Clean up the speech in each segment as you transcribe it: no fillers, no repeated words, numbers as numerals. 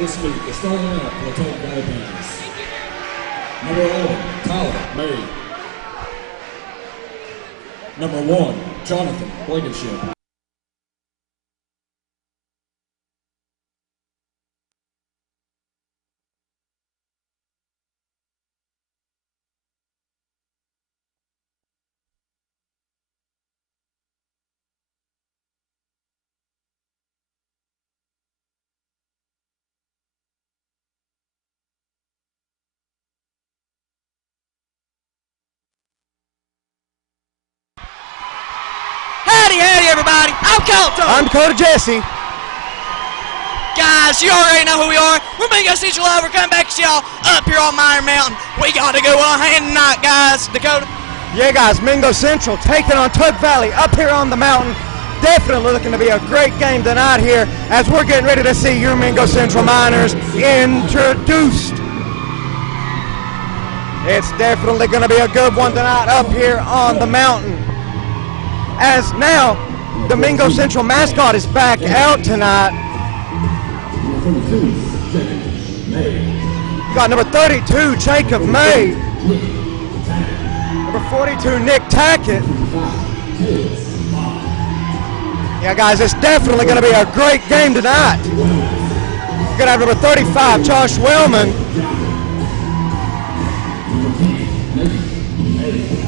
this meet is starting out for the Tug Valley Panthers. Number 11, Tyler May. Number 1, Jonathan Blankenship. Howdy, everybody. I'm Colton. I'm Dakota Jesse. Guys, you already know who we are. We're Mingo Central Live. We're coming back to y'all up here on Minor Mountain. We got to go on hand tonight, guys. Dakota? Yeah, guys, Mingo Central taking on Tug Valley up here on the mountain. Definitely looking to be a great game tonight here as we're getting ready to see your Mingo Central Miners introduced. It's definitely going to be a good one tonight up here on the mountain. As now, the Mingo Central mascot is back out tonight. Got number 32, Jacob May. Number 42, Nick Tackett. Yeah, guys, it's definitely going to be a great game tonight. We're going to have number 35, Josh Wellman.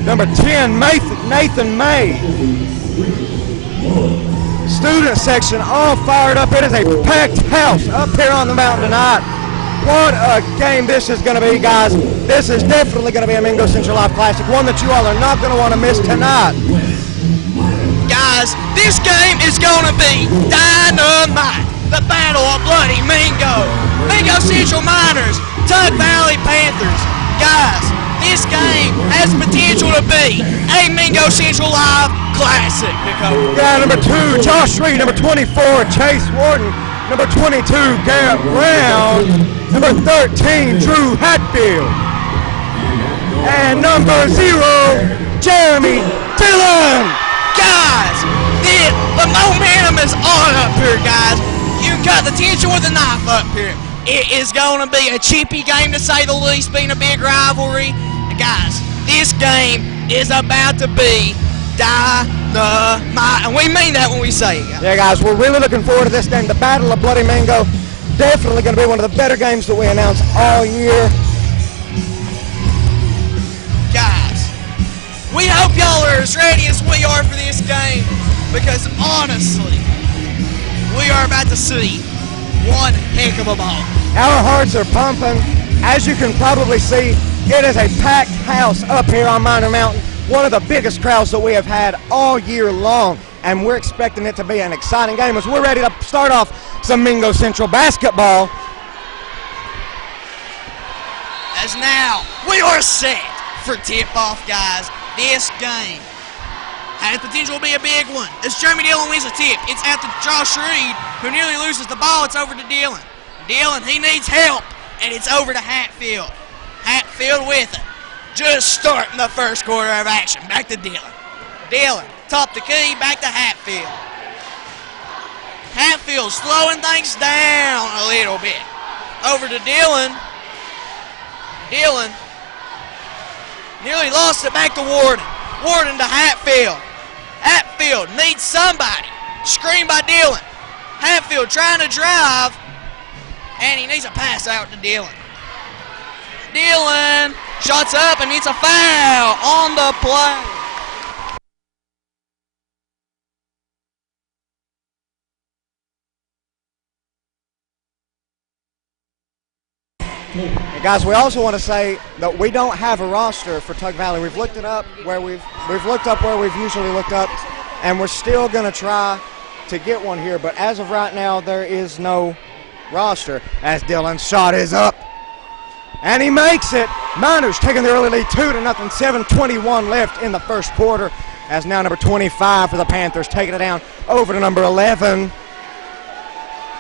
Number 10, Nathan May. Student section all fired up. It is a packed house up here on the mountain tonight. What a game this is going to be, guys. This is definitely going to be a Mingo Central Live Classic, one that you all are not going to want to miss tonight. Guys, this game is going to be dynamite. The Battle of Bloody Mingo. Mingo Central Miners, Tug Valley Panthers. Guys, this game has potential to be a Mingo Central Live Classic. Yeah, number 2, Josh Reed. Number 24, Chase Warden. Number 22, Garrett Brown. Number 13, Drew Hatfield. And number 0, Jeremy Dillon. Guys, the momentum is on up here, guys. You got the tension with the knife up here. It is going to be a chippy game, to say the least, being a big rivalry. And guys, this game is about to be dynamite, and we mean that when we say it, guys. Yeah, guys, we're really looking forward to this game. The Battle of Bloody Mingo, definitely going to be one of the better games that we announce all year. Guys, we hope y'all are as ready as we are for this game, because honestly, we are about to see one heck of a ball. Our hearts are pumping. As you can probably see, it is a packed house up here on Minor Mountain. One of the biggest crowds that we have had all year long, and we're expecting it to be an exciting game as we're ready to start off some Mingo Central basketball. As now, we are set for tip-off, guys. This game has potential to be a big one. As Jeremy Dillon wins a tip, it's out to Josh Reed, who nearly loses the ball. It's over to Dillon. Dillon, he needs help, and it's over to Hatfield. Hatfield with it. Just starting the first quarter of action. Back to Dillon. Dillon, top the key, back to Hatfield. Hatfield slowing things down a little bit. Over to Dillon. Dillon nearly lost it, back to Warden. Warden to Hatfield. Hatfield needs somebody. Screen by Dillon. Hatfield trying to drive, and he needs a pass out to Dillon. Dillon shots up and needs a foul on the play. Hey guys, we also want to say that we don't have a roster for Tug Valley. We've looked it up where we've looked up where we've usually looked up, and we're still going to try to get one here. But as of right now, there is no roster. As Dillon's shot is up, and he makes it. Miners taking the early lead 2-0. 7:21 left in the first quarter. As now number 25 for the Panthers taking it down over to number 11.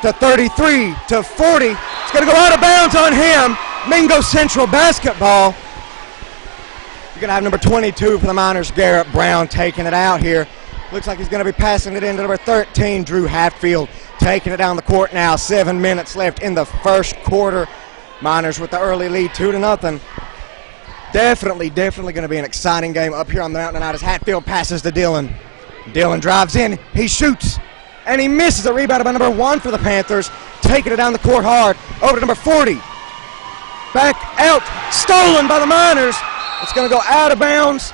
To 33 to 40. It's going to go out of bounds on him. Mingo Central basketball. You're going to have number 22 for the Miners, Garrett Brown, taking it out here. Looks like he's going to be passing it into number 13, Drew Hatfield, taking it down the court now. 7 minutes left in the first quarter. Miners with the early lead, 2-0. Definitely going to be an exciting game up here on the mountain tonight as Hatfield passes to Dillon. Dillon drives in, he shoots, and he misses a rebound by number 1 for the Panthers, taking it down the court hard, over to number 40. Back out, stolen by the Miners. It's going to go out of bounds,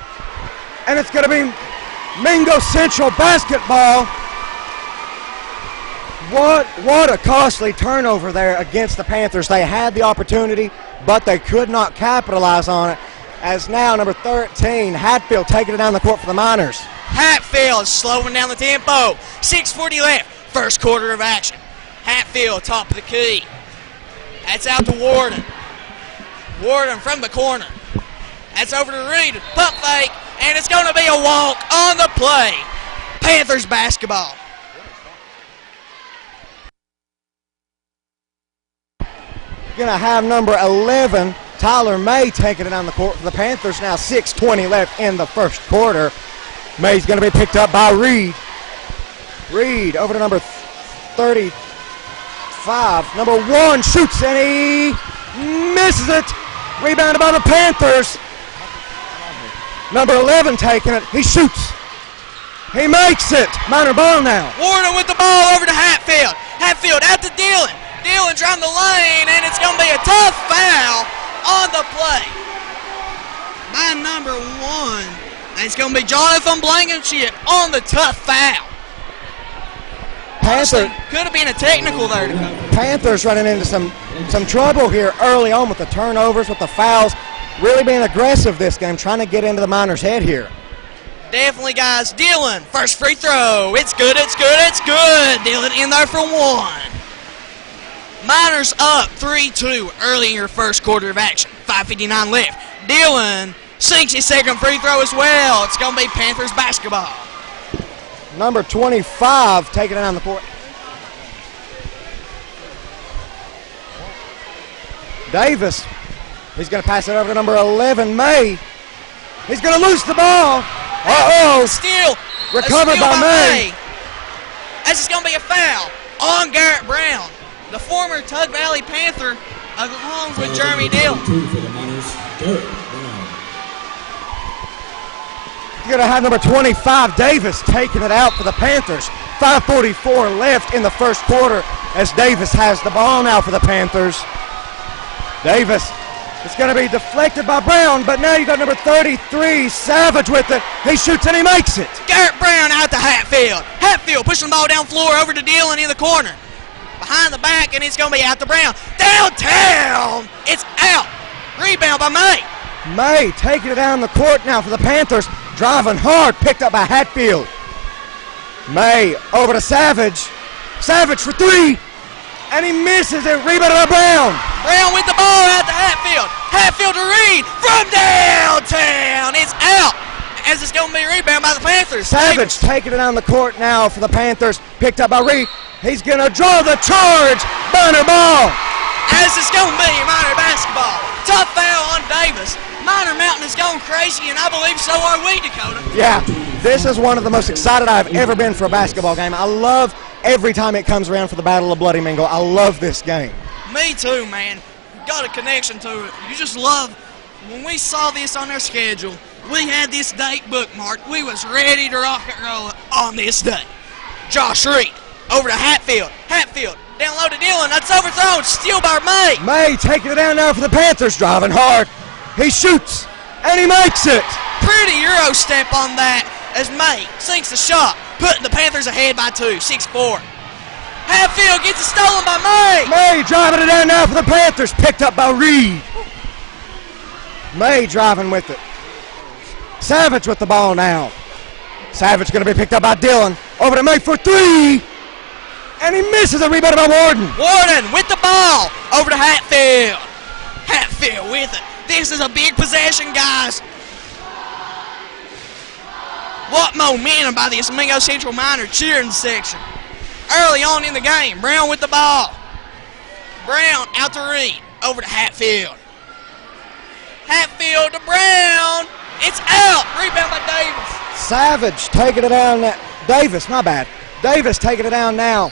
and it's going to be Mingo Central basketball. What a costly turnover there against the Panthers. They had the opportunity, but they could not capitalize on it. As now number 13, Hatfield, taking it down the court for the Miners. Hatfield slowing down the tempo. 6:40 left, first quarter of action. Hatfield, top of the key. That's out to Warden. Warden from the corner. That's over to Reed. Pump fake, and it's going to be a walk on the play. Panthers basketball. Going to have number 11, Tyler May, taking it down the court for the Panthers. Now 6:20 left in the first quarter. May's going to be picked up by Reed. Reed over to number 35. Number 1 shoots, and he misses it. Rebounded by the Panthers. Number 11 taking it. He shoots. He makes it. Miner ball now. Warden with the ball over to Hatfield. Hatfield out to Dillon. Dillon around the lane, and it's going to be a tough foul on the play by number 1. And it's going to be Jonathan Blankenship on the tough foul. Could have been a technical there. Panthers running into some trouble here early on with the turnovers, with the fouls. Really being aggressive this game, trying to get into the Miners' head here. Definitely, guys. Dillon, first free throw. It's good, it's good, it's good. Dillon in there for 1. Miners up 3-2 early in your first quarter of action. 5:59 left. Dillon sinks his second free throw as well. It's going to be Panthers basketball. Number 25 taking it down the court. Davis. He's going to pass it over to number 11, May. He's going to lose the ball. Steal. Recovered by May. This is going to be a foul on Garrett Brown, the former Tug Valley Panther, along with Jeremy Dillon. You're going to have number 25, Davis, taking it out for the Panthers. 5:44 left in the first quarter as Davis has the ball now for the Panthers. Davis, it's going to be deflected by Brown, but now you got number 33, Savage with it. He shoots and he makes it. Garrett Brown out to Hatfield. Hatfield pushing the ball down floor over to Dillon in the corner. Behind the back, and it's going to be out to Brown. Downtown! It's out. Rebound by May. May taking it down the court now for the Panthers. Driving hard, picked up by Hatfield. May over to Savage. Savage for 3, and he misses it. Rebounded by Brown. Brown with the ball out to Hatfield. Hatfield to Reed from downtown. It's out, as it's going to be rebounded by the Panthers. Savage taking it down the court now for the Panthers. Picked up by Reed. He's going to draw the charge. Miner ball. As it's going to be Miner basketball. Tough foul on Davis. Miner Mountain is going crazy, and I believe so are we, Dakota. Yeah, this is one of the most excited I've ever been for a basketball game. I love every time it comes around for the Battle of Bloody Mingo. I love this game. Me too, man. Got a connection to it. You just love, when we saw this on our schedule, we had this date bookmarked. We was ready to rock and roll on this day. Josh Reed over to Hatfield. Hatfield down low to Dillon. That's overthrown. Steal by May. May taking it down now for the Panthers. Driving hard. He shoots, and he makes it. Pretty Euro step on that as May sinks the shot, putting the Panthers ahead by 2, 6-4. Hatfield gets it stolen by May. May driving it down now for the Panthers. Picked up by Reed. May driving with it. Savage with the ball now. Savage going to be picked up by Dillon. Over to May for 3. And he misses a rebound by Warden. Warden with the ball. Over to Hatfield. Hatfield with it. This is a big possession, guys. What momentum by this Mingo Central Miner cheering section. Early on in the game, Brown with the ball. Brown out to Reed. Over to Hatfield. Hatfield to Brown. It's out. Rebound by Davis. Savage taking it down Davis, my bad. Davis taking it down now.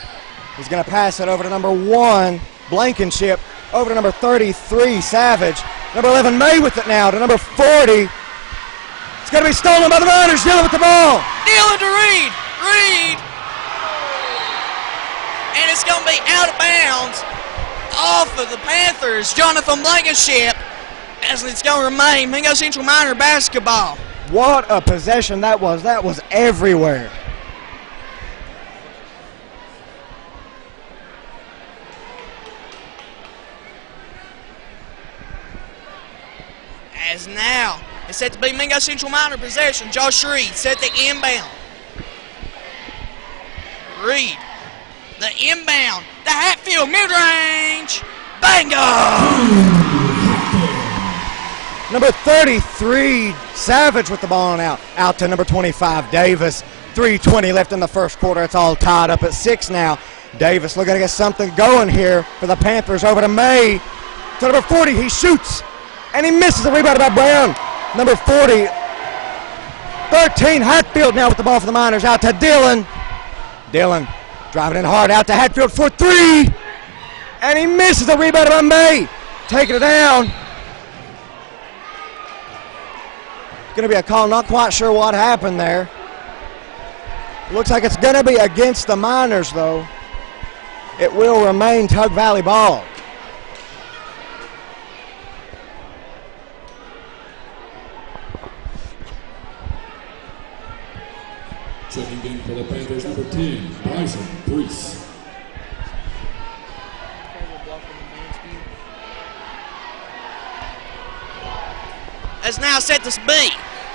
He's going to pass it over to number 1, Blankenship. Over to number 33, Savage. Number 11, May with it now to number 40. It's going to be stolen by the Miners. Dillon with the ball. Dillon to Reed. Reed. And it's going to be out of bounds off of the Panthers. Jonathan Blankenship, as it's going to remain Mingo Central Miner basketball. What a possession that was. That was everywhere. As now, it's set to be Mingo Central Miner possession. Josh Reed set the inbound. Reed, the inbound, the Hatfield mid-range. Bingo! Number 33, Savage with the ball and out. Out to number 25, Davis. 3:20 left in the first quarter. It's all tied up at 6 now. Davis looking to get something going here for the Panthers. Over to May. To number 40, he shoots. And he misses a rebound by Brown. Number 40, 13, Hatfield now with the ball for the Miners. Out to Dillon. Dillon driving in hard. Out to Hatfield for 3. And he misses a rebound by May. Taking it down. Going to be a call. Not quite sure what happened there. Looks like it's going to be against the Miners, though. It will remain Tug Valley ball. Checking in for the Panthers, number 10, Bryson Priest. As now set to be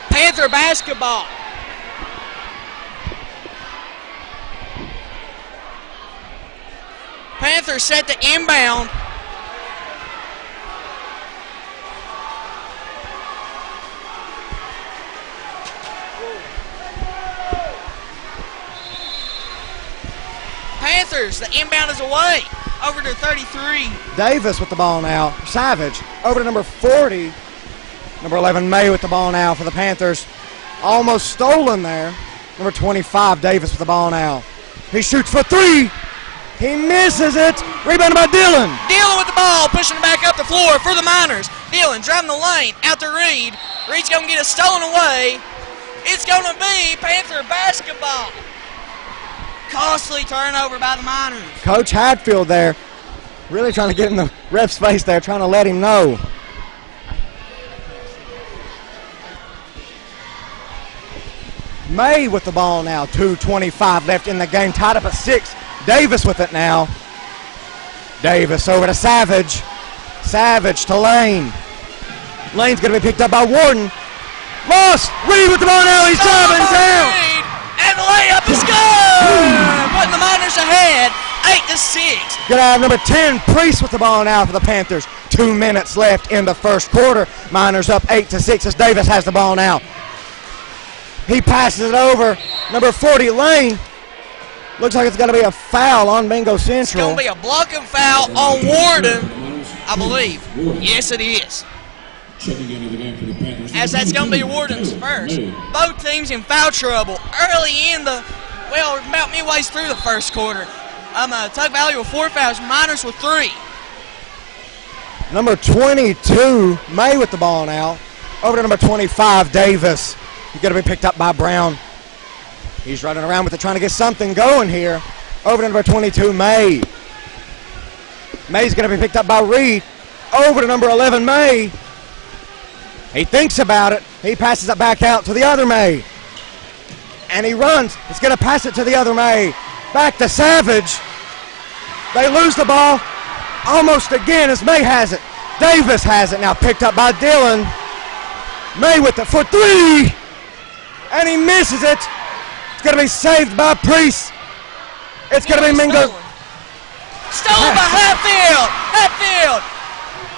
Panther basketball. Panthers set to inbound. Panthers, the inbound is away. Over to 33. Davis with the ball now. Savage over to number 40. Number 11, May with the ball now for the Panthers. Almost stolen there. Number 25, Davis with the ball now. He shoots for 3. He misses it. Rebounded by Dillon. Dillon with the ball, pushing it back up the floor for the Miners. Dillon driving the lane out to Reed. Reed's going to get it stolen away. It's going to be Panther basketball. Costly turnover by the Miners. Coach Hatfield there really trying to get in the ref's face there, trying to let him know. May with the ball now. 2:25 left in the game. Tied up at 6. Davis with it now. Davis over to Savage. Savage to Lane. Lane's going to be picked up by Warden. Lost. Reed with the ball now. He's driving down. Reed, and the layup is good. Putting the Miners ahead. 8-6. Going to have number 10, Priest with the ball now for the Panthers. 2 minutes left in the first quarter. Miners up 8-6 as Davis has the ball now. He passes it over. Number 40, Lane. Looks like it's going to be a foul on Mingo Central. It's going to be a blocking foul on Warden, I believe. Yes, it is. Checking into the game for the Panthers. As that's going to be Warden's first. Both teams in foul trouble early in the, well, about midway through the first quarter. Tug Valley with 4 fouls, Miners with 3. Number 22, May with the ball now. Over to number 25, Davis. He's going to be picked up by Brown. He's running around with it, trying to get something going here. Over to number 22, May. May's going to be picked up by Reed. Over to number 11, May. He thinks about it. He passes it back out to the other May. And he runs. He's going to pass it to the other May. Back to Savage. They lose the ball almost again as May has it. Davis has it now, picked up by Dillon. May with it for 3. And he misses it. It's going to be saved by Priest. It's going to be Mingo. Stolen by Hatfield. Hatfield.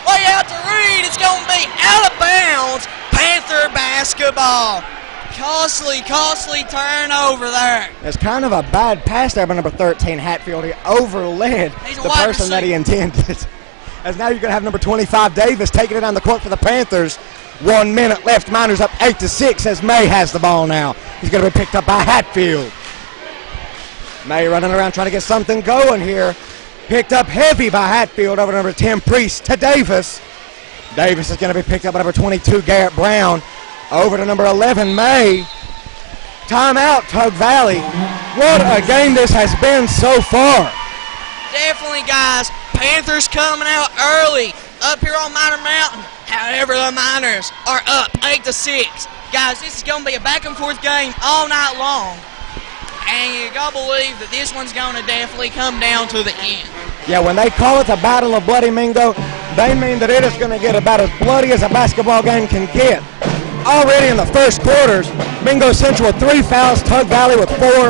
Way out to Reed. It's going to be out of bounds. Panther basketball. Costly turnover there. It's kind of a bad pass there by number 13, Hatfield. He overled the person that he intended. As now you're going to have number 25, Davis, taking it on the court for the Panthers. 1 minute left. Miners up 8-6 as May has the ball now. He's going to be picked up by Hatfield. May running around trying to get something going here. Picked up heavy by Hatfield over number 10, Priest, to Davis. Davis is going to be picked up by number 22, Garrett Brown. Over to number 11, May. Timeout, Tug Valley. What a game this has been so far. Definitely, guys. Panthers coming out early up here on Miner Mountain. However, the Miners are up 8-6. Guys, this is going to be a back-and-forth game all night long. And you got to believe that this one's going to definitely come down to the end. Yeah, when they call it the Battle of Bloody Mingo, they mean that it is going to get about as bloody as a basketball game can get. Already in the first quarters, Mingo Central with 3 fouls, Tug Valley with 4.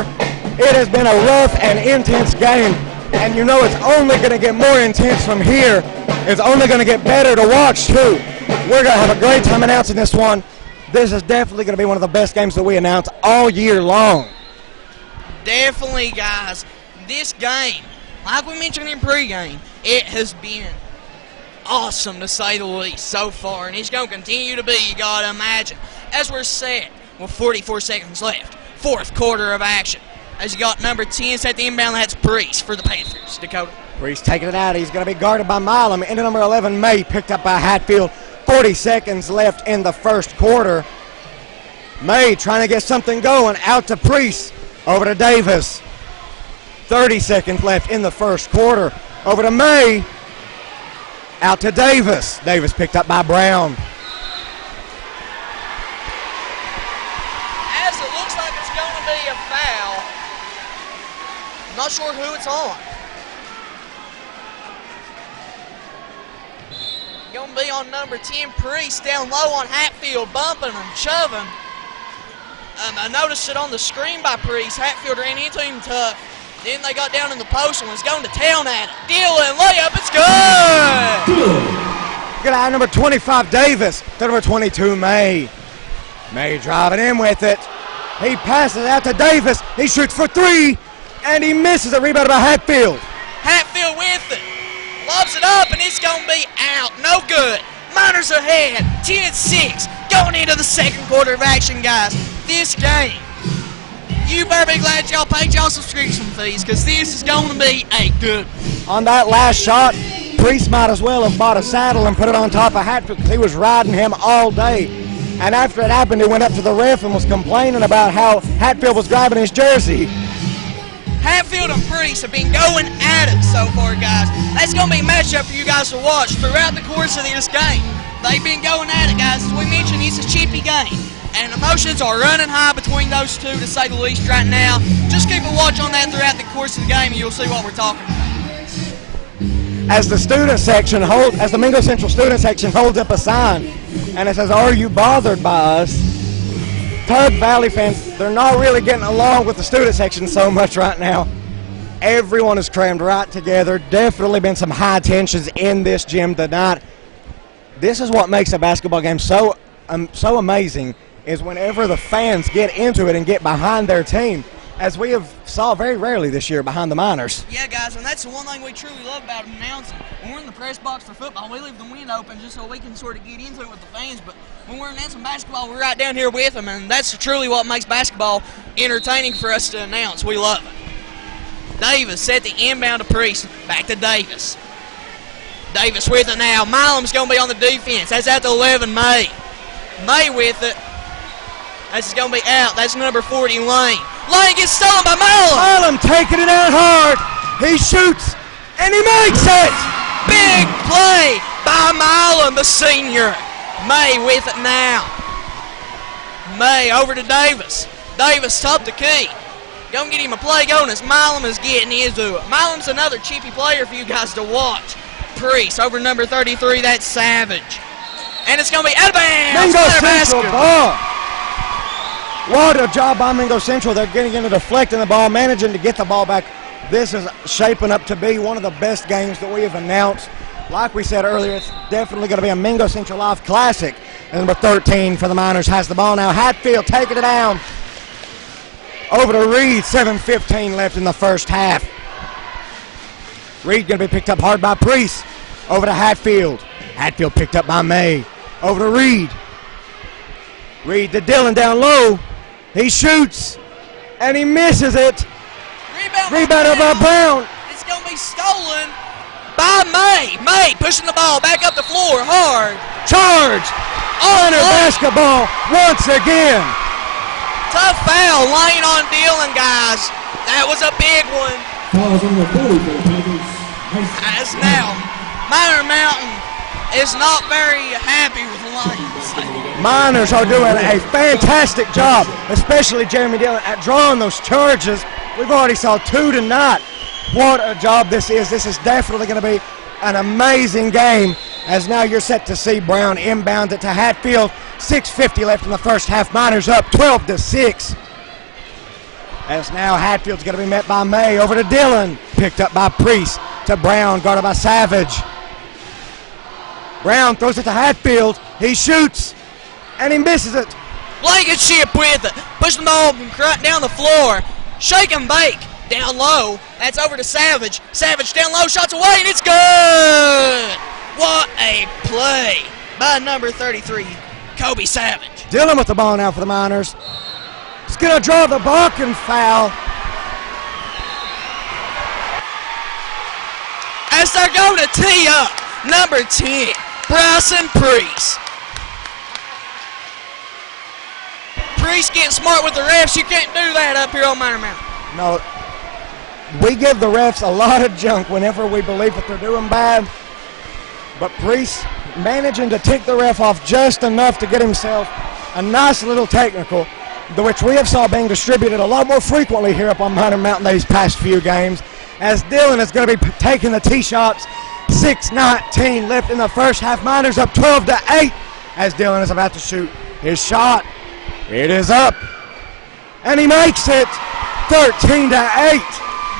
It has been a rough and intense game, and you know it's only going to get more intense from here. It's only going to get better to watch, too. We're going to have a great time announcing this one. This is definitely going to be one of the best games that we announce all year long. Definitely, guys. This game, like we mentioned in pregame, it has been awesome to say the least so far, and it's going to continue to be, you got to imagine. As we're set with 44 seconds left, fourth quarter of action. As you got number 10 set the inbound, that's Priest for the Panthers. Dakota. Priest taking it out. He's going to be guarded by Milam. Into number 11, May, picked up by Hatfield. 40 seconds left in the first quarter. May trying to get something going. Out to Priest. Over to Davis. 30 seconds left in the first quarter. Over to May. Out to Davis. Davis picked up by Brown. As it looks like it's going to be a foul. I'm not sure who it's on. Going to be on number 10, Priest, down low on Hatfield, bumping and shoving. I noticed it on the screen by Priest. Hatfield ran into him tough. Then they got down in the post and was going to town at it. Dylan, layup, it's good! Get out number 25, Davis, to number 22, May. May driving in with it. He passes out to Davis. He shoots for 3, and he misses a rebound by Hatfield. Hatfield with it. Lobs it up, and it's going to be out. No good. Miners ahead, 10-6, going into the second quarter of action, guys. This game, you better be glad y'all paid y'all subscription fees, because this is going to be a good one. On that last shot, Priest might as well have bought a saddle and put it on top of Hatfield, because he was riding him all day. And after it happened, he went up to the ref and was complaining about how Hatfield was grabbing his jersey. Hatfield and Priest have been going at it so far, guys. That's going to be a matchup for you guys to watch throughout the course of this game. They've been going at it, guys. As we mentioned, it's a chippy game. And emotions are running high between those two, to say the least, right now. Just keep a watch on that throughout the course of the game, and you'll see what we're talking about. As the Mingo Central student section holds up a sign, and it says, "Are you bothered by us?" Tug Valley fans, they're not really getting along with the student section so much right now. Everyone is crammed right together. Definitely been some high tensions in this gym tonight. This is what makes a basketball game so amazing, is whenever the fans get into it and get behind their team, as we have saw very rarely this year behind the Miners. Yeah, guys, and that's the one thing we truly love about announcing. When we're in the press box for football, we leave the window open just so we can sort of get into it with the fans, but when we're announcing basketball, we're right down here with them, and that's truly what makes basketball entertaining for us to announce. We love it. Davis set the inbound to Priest. Back to Davis. Davis with it now. Milam's going to be on the defense. That's out to 11, May. May with it. That's going to be out. That's number 40, Lane. Lane gets stolen by Milam. Milam taking it out hard. He shoots, and he makes it. Big play by Milam, the senior. May with it now. May over to Davis. Davis top the key. Gonna get him a play going as Milam is getting into it. Milam's another chippy player for you guys to watch. Priest over number 33, that's Savage. And it's gonna be out of bounds. Mingo Central ball. What a job by Mingo Central. They're getting into deflecting the ball, managing to get the ball back. This is shaping up to be one of the best games that we have announced. Like we said earlier, it's definitely going to be a Mingo Central Live Classic. And number 13 for the Miners has the ball now. Hatfield taking it down. Over to Reed, 7:15 left in the first half. Reed going to be picked up hard by Priest. Over to Hatfield. Hatfield picked up by May. Over to Reed. Reed to Dylan down low. He shoots, and he misses it. Rebounded by Brown. It's going to be stolen by May. May pushing the ball back up the floor hard. Charge. Honor basketball once again. Tough foul laying on Dillon, guys. That was a big one. Fouls on the 40 for the Panthers. As now, Minor Mountain is not very happy with the Lions. Miners are doing a fantastic job, especially Jeremy Dillon, at drawing those charges. We've already saw 2 tonight. What a job this is. This is definitely going to be an amazing game, as now you're set to see Brown inbound it to Hatfield. 6:50 left in the first half. Miners up 12-6. As now Hatfield's going to be met by May. Over to Dillon. Picked up by Priest. To Brown, guarded by Savage. Brown throws it to Hatfield. He shoots, and he misses it. Blankenship with it. Pushing the ball right down the floor. Shake and bake. Down low. That's over to Savage. Savage down low. Shots away, and it's good. What a play by number 33, Kobe Savage. Dillon with the ball now for the Miners. He's going to draw the Balkan foul. As they're going to tee up number 10, Bryson Priest. Priest getting smart with the refs. You can't do that up here on Minor Mountain. No, we give the refs a lot of junk whenever we believe that they're doing bad. But Priest managing to tick the ref off just enough to get himself a nice little technical, which we have saw being distributed a lot more frequently here up on Minor Mountain these past few games. As Dillon is going to be taking the tee shots. 6:19 left in the first half. Miners up 12-8 as Dillon is about to shoot his shot. It is up, and he makes it. 13-8.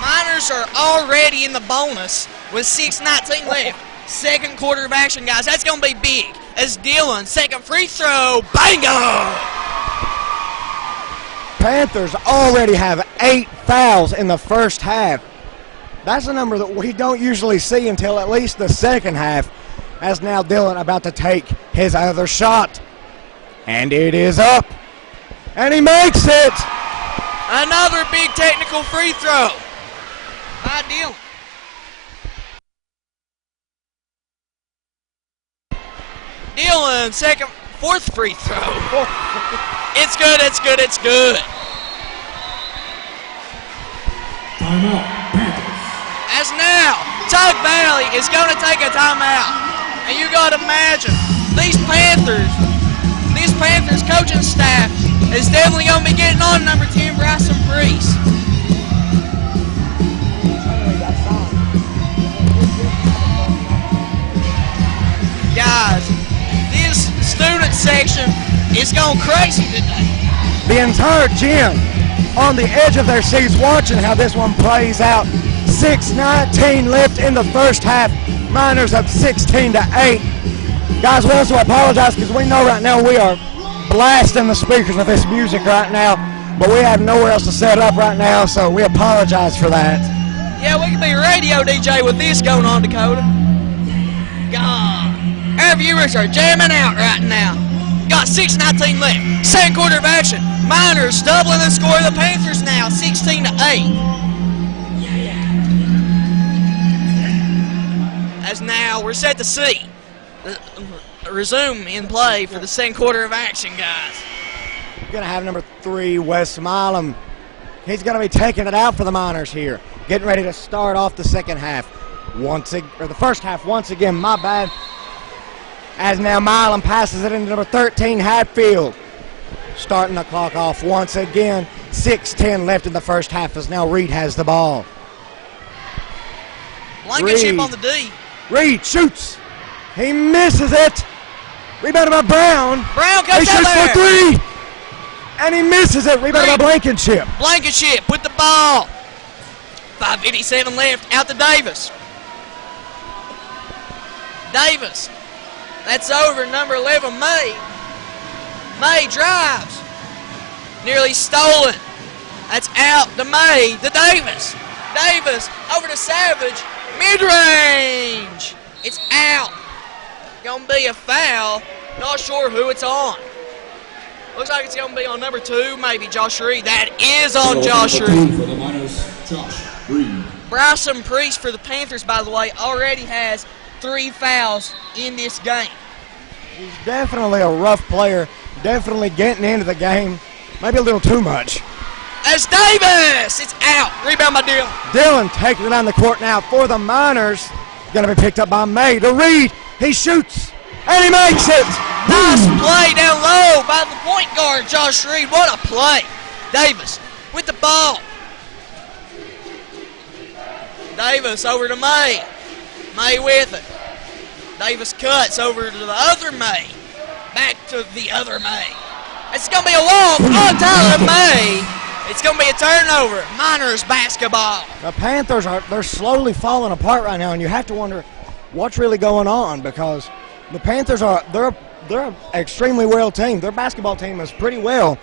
Miners are already in the bonus with 6:19 left. Second quarter of action, guys. That's going to be big. As Dillon, second free throw, bingo! Panthers already have 8 fouls in the first half. That's a number that we don't usually see until at least the second half. As now Dillon about to take his other shot. And it is up. And he makes it. Another big technical free throw by Dillon. Dillon, fourth free throw. It's good, it's good, it's good. Timeout, Panthers. As now, Tug Valley is going to take a timeout. And you got to imagine, these Panthers coaching staff is definitely going to be getting on number 10, Bryson Priest. Guys, this student section is going crazy today. The entire gym on the edge of their seats watching how this one plays out. 6:19 left in the first half. Miners up 16-8. Guys, we also apologize because we know right now we are blasting the speakers with this music right now, but we have nowhere else to set up right now, so we apologize for that. Yeah, we could be a radio DJ with this going on, Dakota. God, our viewers are jamming out right now. Got 6:19 left. Second quarter of action. Miners doubling the score. The Panthers now 16-8. As now we're set to see resume in play for the second quarter of action, guys. We're going to have number 3, Wes Milam. He's going to be taking it out for the Miners here. Getting ready to start off the second half. The first half once again, my bad. As now Milam passes it into number 13, Hatfield. Starting the clock off once again. 6:10 left in the first half as now Reed has the ball. Blankenship on the D. Reed shoots. He misses it. Rebounded by Brown. Brown comes out there. He shoots for 3. And he misses it. Rebounded by Blankenship. Blankenship with the ball. 5:57 left. Out to Davis. Davis. That's over. Number 11, May. May drives. Nearly stolen. That's out to May. To Davis. Davis over to Savage. Mid-range. It's out. Gonna be a foul. Not sure who it's on. Looks like it's gonna be on number 2, maybe Josh Reed. That is on Josh Reed. For the Miners. Josh Reed. Bryson Priest for the Panthers, by the way, already has 3 fouls in this game. He's definitely a rough player, definitely getting into the game, maybe a little too much. As Davis, it's out. Rebound by Dillon. Dillon taking it down the court now for the Miners. Going to be picked up by May to Reed. He shoots, and he makes it. Nice play down low by the point guard, Josh Reed. What a play. Davis with the ball. Davis over to May. May with it. Davis cuts over to the other May. Back to the other May. It's going to be a walk on Tyler May. It's going to be a turnover. Miners basketball. The Panthers they're slowly falling apart right now, and you have to wonder what's really going on, because the Panthers they're an extremely well team. Their basketball team is pretty well.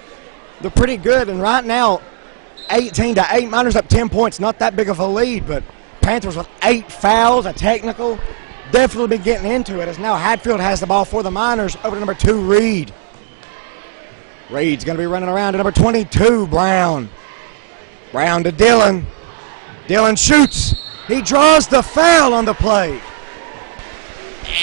They're pretty good, and right now 18-8. Miners up 10 points. Not that big of a lead, but Panthers with 8 fouls, a technical. Definitely been getting into it, as now Hatfield has the ball for the Miners over to number 2, Reed. Reed's going to be running around to number 22, Brown. Brown to Dillon. Dillon shoots. He draws the foul on the play.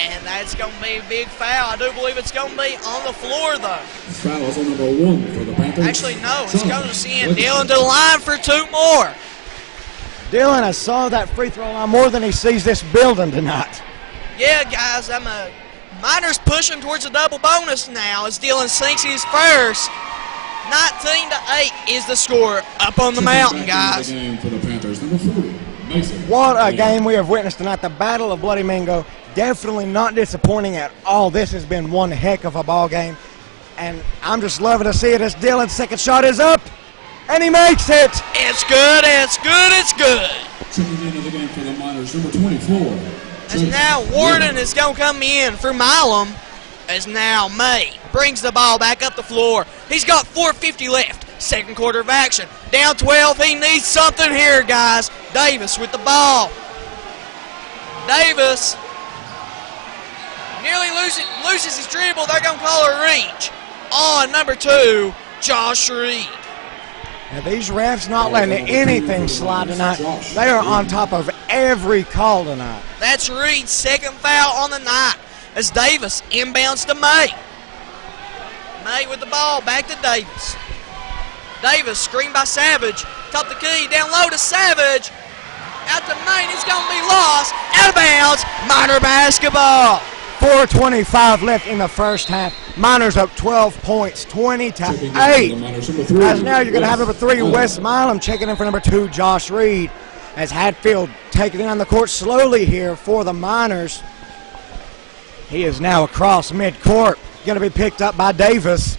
And that's going to be a big foul. I do believe it's going to be on the floor, though. Foul is on number 1 for the Panthers. Actually, no. It's going to send Dillon to the line for 2 more. Dillon, I saw that free throw line more than he sees this building tonight. Yeah, guys, Miners pushing towards a double bonus now as Dillon sinks his first. 19-8 is the score up on the mountain, guys. Game for the Panthers, number 40, Mason. What a game we have witnessed tonight. The Battle of Bloody Mingo. Definitely not disappointing at all. This has been one heck of a ball game, and I'm just loving to see it as Dillon's second shot is up, and he makes it. It's good, it's good, it's good. Checking into the game for the Miners, number 24. As now Warden is going to come in for Milam, as now May brings the ball back up the floor. He's got 4:50 left, second quarter of action. Down 12, he needs something here, guys. Davis with the ball. Davis nearly loses his dribble. They're going to call a reach on number 2, Josh Reed. Now these refs not letting anything slide tonight. They are on top of every call tonight. That's Reed's second foul on the night as Davis inbounds to May. May with the ball, back to Davis. Davis, screened by Savage. Top the key, down low to Savage. Out to May, and it's going to be lost. Out of bounds, Miner basketball. 4:25 left in the first half. Miners up 12 points, 20-8. As now you're going to have number 3, Wes Milam, checking in for number 2, Josh Reed. As Hatfield taking it on the court slowly here for the Miners. He is now across midcourt. Going to be picked up by Davis.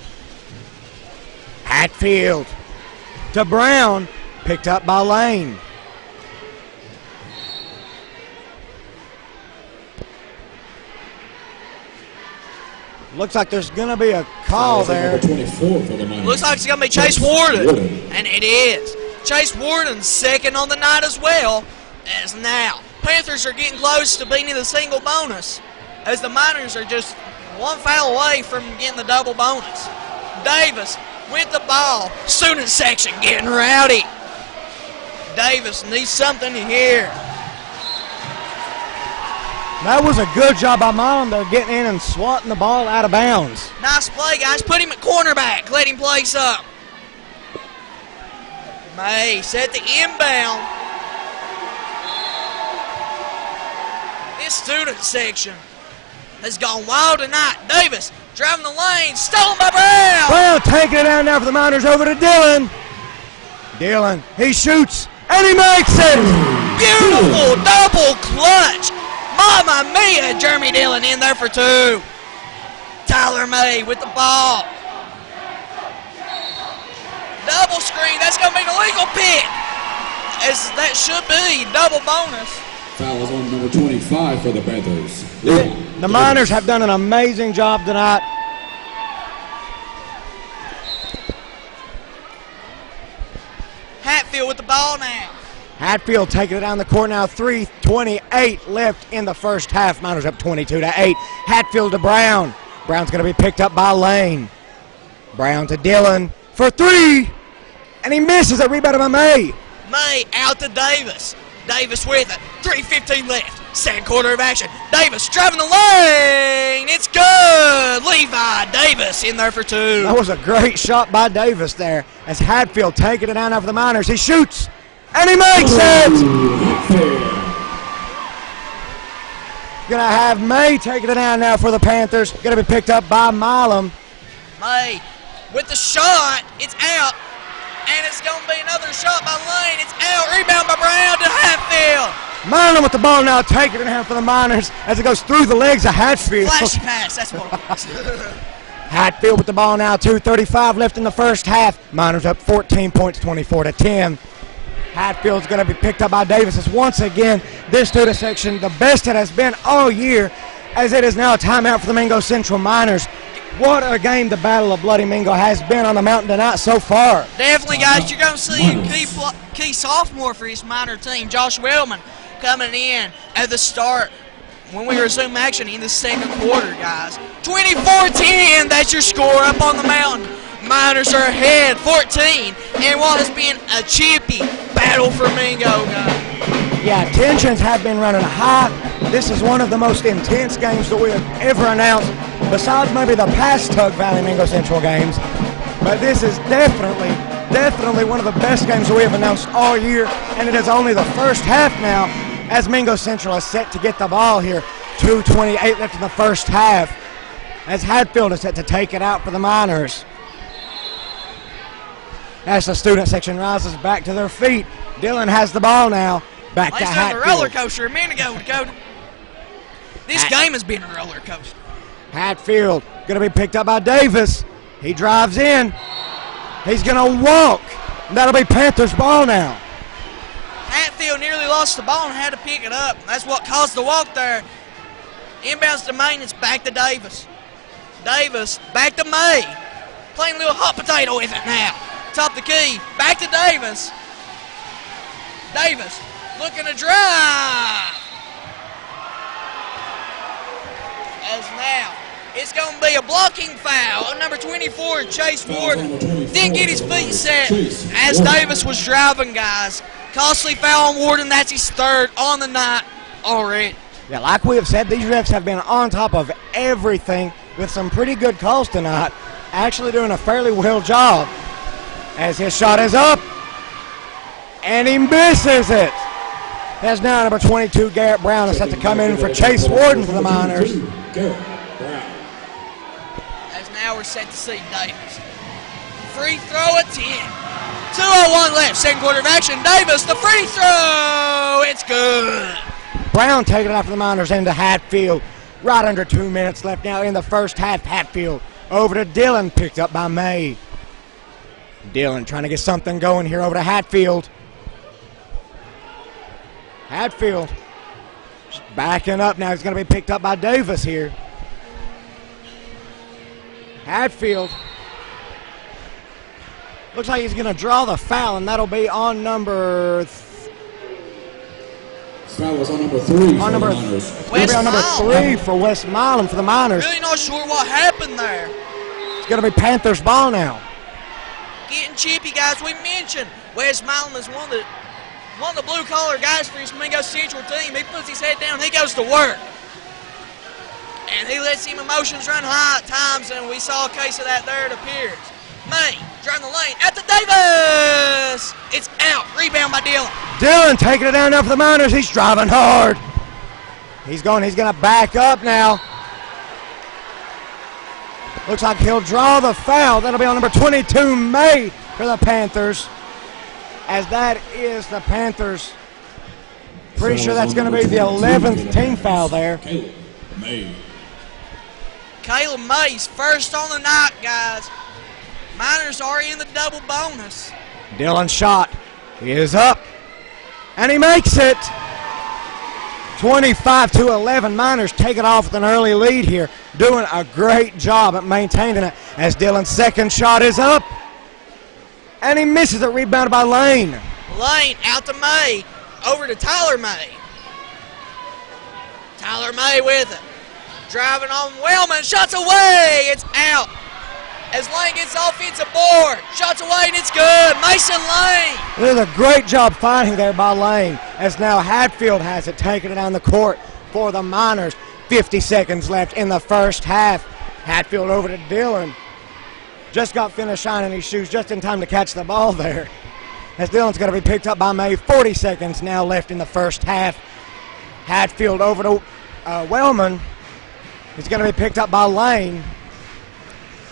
Hatfield to Brown, picked up by Lane. Looks like there's going to be a call there. Looks like it's going to be Chase Warden. And it is. Chase Warden second on the night as well. As now, Panthers are getting close to being in the single bonus, as the Miners are just 1 foul away from getting the double bonus. Davis with the ball. Student section getting rowdy. Davis needs something here. That was a good job by Milam. They're getting in and swatting the ball out of bounds. Nice play, guys. Put him at cornerback. Let him play some. May set the inbound. This student section has gone wild tonight. Davis driving the lane. Stolen by Brown. Brown taking it down now for the Miners over to Dillon. Dillon, he shoots, and he makes it. Beautiful double clutch. Mama mia, Jeremy Dillon in there for 2. Tyler May with the ball. Double screen, that's going to be an illegal pick. As that should be double bonus. Foul is on number 25 for the Panthers. The Miners have done an amazing job tonight. Hatfield with the ball now. Hatfield taking it down the court now. 3:28 left in the first half. Miners up 22-8. Hatfield to Brown. Brown's going to be picked up by Lane. Brown to Dillon for 3. And he misses a rebound by May. May out to Davis. Davis with it. 3:15 left. Second quarter of action. Davis driving the lane. It's good. Levi Davis in there for two. That was a great shot by Davis there as Hatfield taking it down over the Miners. He shoots, and he makes it. Gonna have May taking it down now for the Panthers. Gonna be picked up by Milam. May with the shot. It's out. And it's going to be another shot by Lane. It's out. Rebound by Brown to Hatfield. Milam with the ball now, taking it down for the Miners as it goes through the legs of Hatfield. Flashy pass. That's what it was. Hatfield with the ball now, 2:35 left in the first half. Miners up 14 points, 24-10. Hatfield's going to be picked up by Davis as once again this student section, the best it has been all year, as it is now a timeout for the Mingo Central Miners. What a game the Battle of Bloody Mingo has been on the mountain tonight so far. Definitely, guys. You're going to see a key sophomore for his minor team, Josh Wellman, coming in at the start when we resume action in the second quarter, guys. 24-10, that's your score up on the mountain. Miners are ahead, 14, and what has been a chippy battle for Mingo, guys. Yeah, tensions have been running high. This is one of the most intense games that we have ever announced, besides maybe the past Tug Valley Mingo Central games. But this is definitely one of the best games that we have announced all year, and it is only the first half now as Mingo Central is set to get the ball here. 2:28 left in the first half as Hatfield is set to take it out for the Miners. As the student section rises back to their feet, Dylan has the ball now. Back to Hatfield. A roller coaster a minute ago, Dakota. This game has been a roller coaster. Hatfield going to be picked up by Davis. He drives in. He's going to walk. That'll be Panthers' ball now. Hatfield nearly lost the ball and had to pick it up. That's what caused the walk there. Inbounds to Maine. It's back to Davis. Davis back to May. Playing a little hot potato with it now. Top the key. Back to Davis. Davis looking to drive. As now, it's going to be a blocking foul on number 24, Chase Warden. Didn't get his feet set as Davis was driving, guys. Costly foul on Warden. That's his third on the night already. Yeah, like we have said, these refs have been on top of everything with some pretty good calls tonight. Actually doing a fairly well job. As his shot is up, and he misses it. That's now number 22, Garrett Brown, is set to come in for Chase Warden for the Miners. As now we're set to see Davis. Free throw at 10. 2:01 left, second quarter of action. Davis, the free throw, it's good. Brown taking it out for the Miners into Hatfield. Right under 2 minutes left now in the first half. Hatfield over to Dylan, picked up by May. Dylan trying to get something going here over to Hatfield. Hatfield backing up now. He's going to be picked up by Davis here. Hatfield looks like he's going to draw the foul, and that'll be on number Foul was on number 3 on number, on number 3 for West Milam for the Miners. Really not sure what happened there. It's going to be Panthers' ball now. Getting chippy, guys. We mentioned Wes Milam is one of the blue-collar guys for his Mingo Central team. He puts his head down, he goes to work. And he lets him emotions run high at times, and we saw a case of that there, it appears. May, driving the lane, at the Davis! It's out. Rebound by Dylan. Dylan taking it down now for the Miners. He's driving hard. He's going to back up now. Looks like he'll draw the foul. That'll be on number 22, May, for the Panthers. As that is the Panthers. Pretty sure that's going to be the 11th team foul there. Caleb May's first on the night, guys. Miners are in the double bonus. Dylan's shot is up, and he makes it. 25-11. Miners take it off with an early lead here. Doing a great job at maintaining it as Dylan's second shot is up. And he misses it, rebounded by Lane. Lane out to May. Over to Tyler May. Tyler May with it. Driving on Wellman. Shots away. It's out. as Lane gets the offensive board. Shots away, and it's good. Mason Lane. It is a great job finding there by Lane, as now Hatfield has it, taking it down the court for the Miners. 50 seconds left in the first half. Hatfield over to Dillon. Just got finished shining his shoes just in time to catch the ball there. As Dillon's going to be picked up by May. 40 seconds now left in the first half. Hatfield over to Wellman. He's going to be picked up by Lane.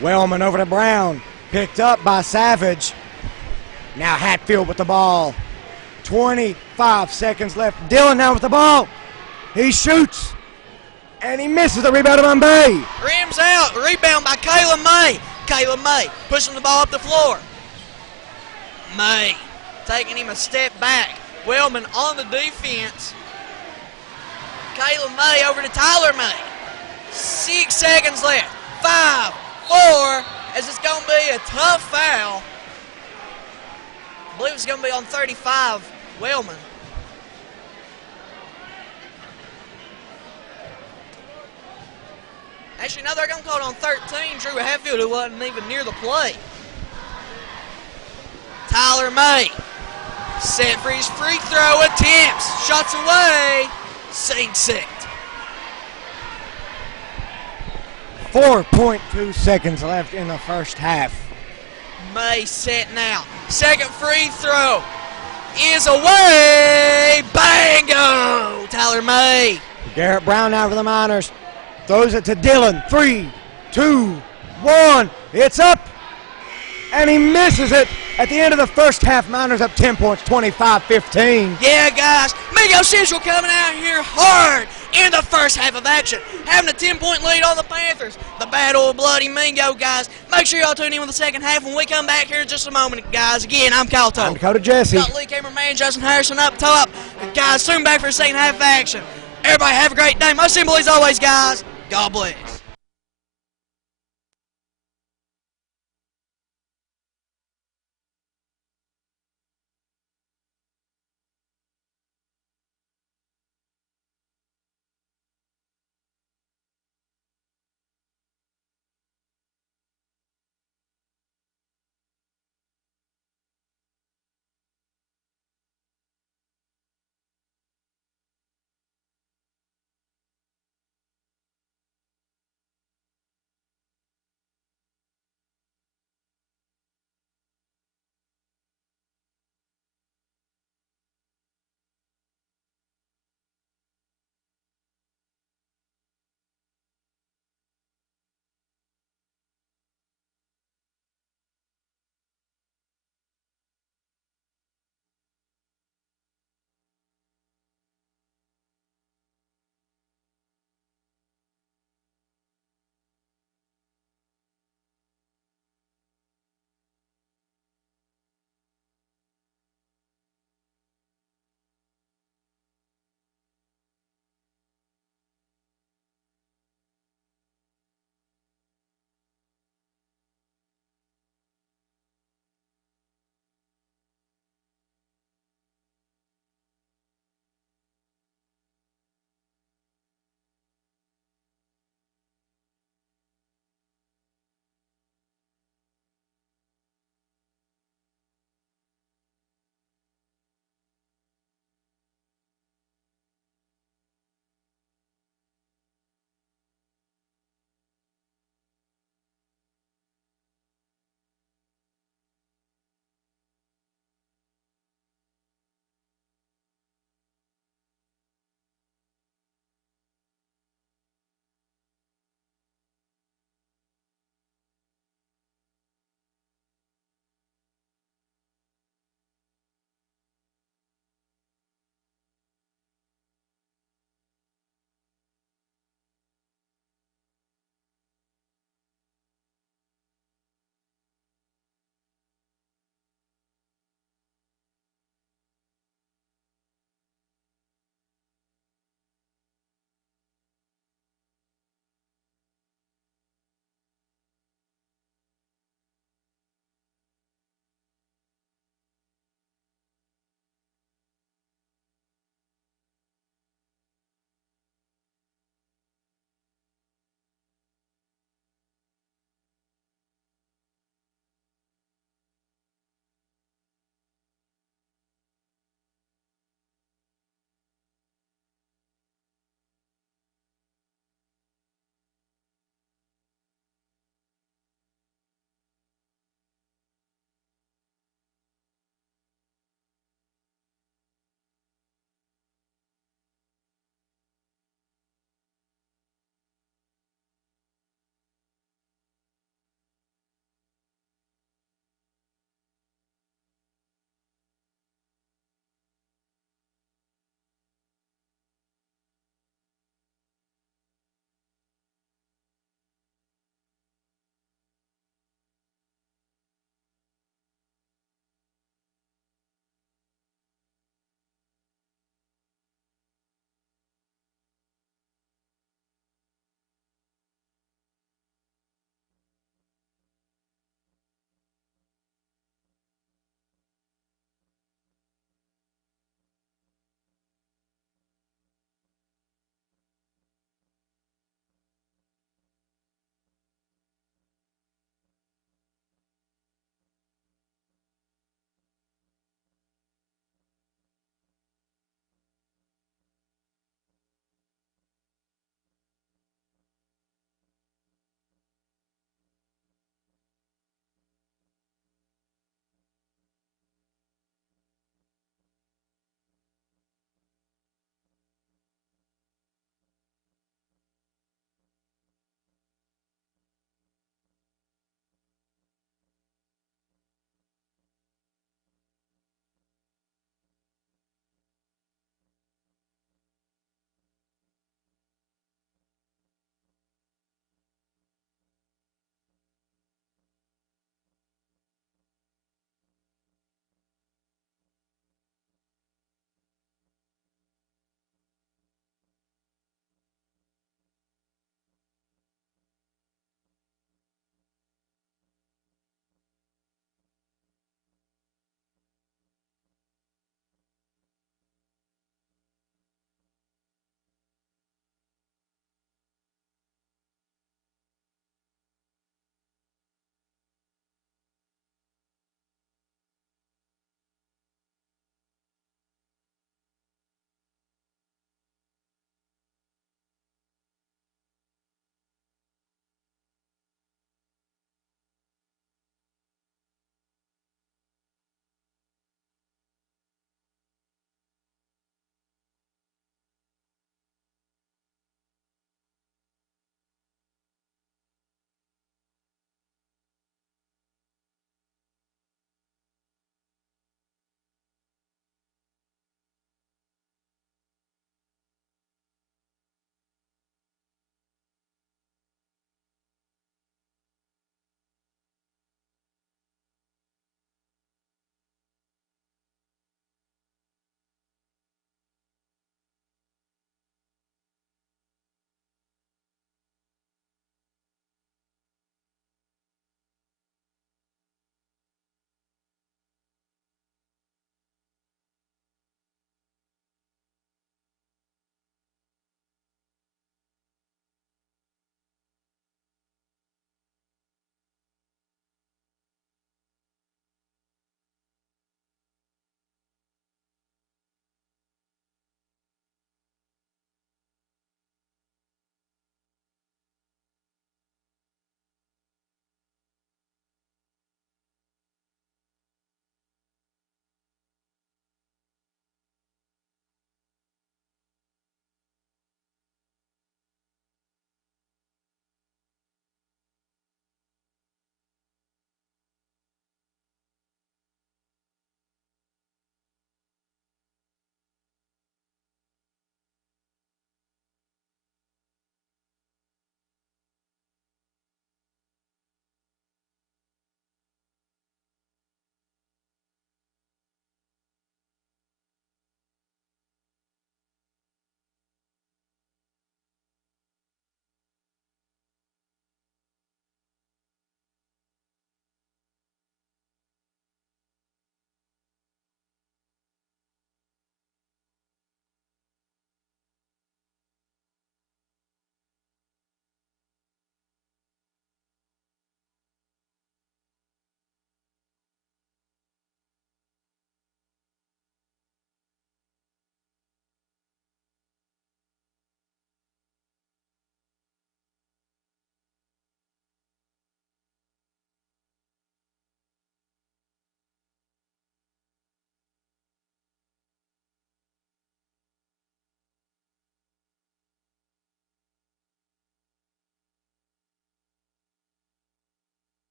Wellman over to Brown. Picked up by Savage. Now Hatfield with the ball. 25 seconds left. Dillon now with the ball. He shoots. And he misses the rebound by May. Rims out. Rebound by Kayla May. Kayla May pushing the ball up the floor. May taking him a step back. Wellman on the defense. Kayla May over to Tyler May. 6 seconds left. 5, 4, as it's going to be a tough foul. I believe it's going to be on 35, Wellman. Actually, no, they're going to call it on 13, Drew Hatfield, who wasn't even near the play. Tyler May, set for his free throw attempts. Shots away, sinks it. 4.2 seconds left in the first half. May set now. Second free throw is away. Bango! Tyler May. Garrett Brown now for the Miners. Throws it to Dillon. 3, 2, 1. It's up. And he misses it at the end of the first half. Miners up 10 points, 25-15. Yeah, guys. Mingo Central coming out here hard in the first half of action. Having a 10-point lead on the Panthers. The bad old bloody Mingo, guys. Make sure y'all tune in with the second half when we come back here in just a moment, guys. Again, I'm Kyle Toll. I'm Dakota Jesse. Got Lee cameraman Justin Harrison up top. Guys, soon back for the second half of action. Everybody have a great day. Most simple as always, guys. God bless.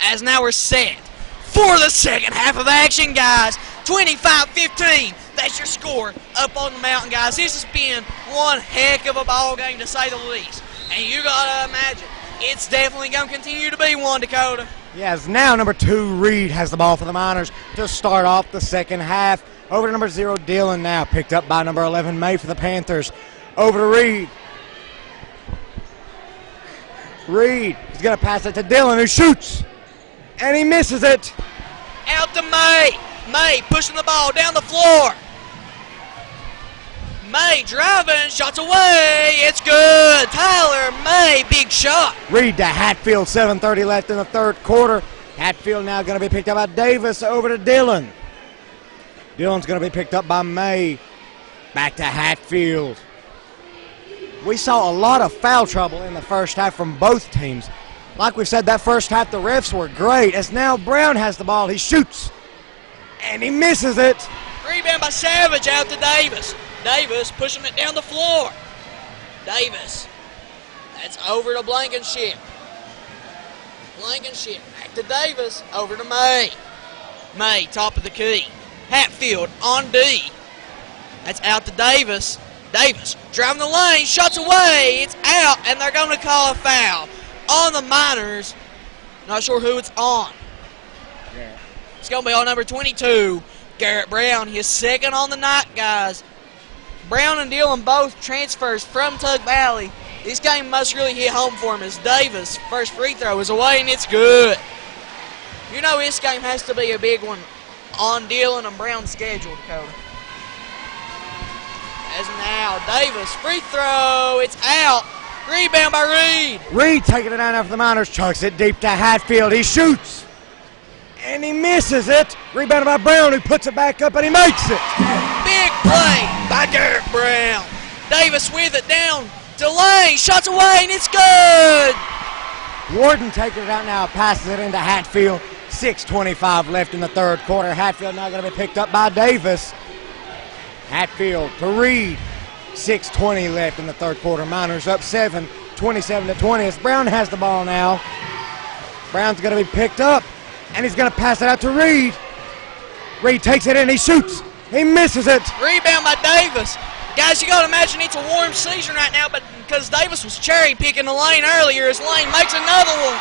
as now we're set for the second half of action, guys. 25-15. That's your score up on the mountain, guys. This has been one heck of a ball game, to say the least. And you got to imagine, it's definitely going to continue to be one, Dakota. Yes, now number 2, Reed, has the ball for the Miners to start off the second half. Over to number 0, Dillon, now picked up by number 11, May, for the Panthers. Over to Reed. Reed is going to pass it to Dillon, who shoots. And he misses it. Out to May. May pushing the ball down the floor. May driving, shots away. It's good. Tyler May, big shot. Reed to Hatfield, 7:30 left in the third quarter. Hatfield now going to be picked up by Davis. Over to Dillon. Dillon's going to be picked up by May. Back to Hatfield. We saw a lot of foul trouble in the first half from both teams. Like we said, that first half, the refs were great. As now Brown has the ball, he shoots. And he misses it. Rebound by Savage, out to Davis. Davis pushing it down the floor. Davis. That's over to Blankenship. Blankenship back to Davis. Over to May. May, top of the key. Hatfield on D. That's out to Davis. Davis driving the lane, shots away. It's out, and they're going to call a foul on the Miners. Not sure who it's on. It's going to be on number 22, Garrett Brown. His second on the night, guys. Brown and Dillon both transfers from Tug Valley. This game must really hit home for him, as Davis' first free throw is away, and it's good. You know this game has to be a big one on Dillon and Brown's schedule, Dakota. As now, Davis, free throw, it's out. Rebound by Reed. Reed taking it down after the Miners, chucks it deep to Hatfield. He shoots, and he misses it. Rebounded by Brown, who puts it back up, and he makes it. Big play by Garrett Brown. Davis with it down to Lane, shots away, and it's good. Warden taking it out now, passes it into Hatfield. 6:25 left in the third quarter. Hatfield now going to be picked up by Davis. Hatfield to Reed. 6:20 left in the third quarter. Miners up 7, 27-20. As Brown has the ball now. Brown's going to be picked up, and he's going to pass it out to Reed. Reed takes it in, he shoots. He misses it. Rebound by Davis. Guys, you got to imagine it's a warm season right now, but because Davis was cherry picking the lane earlier, as Lane makes another one.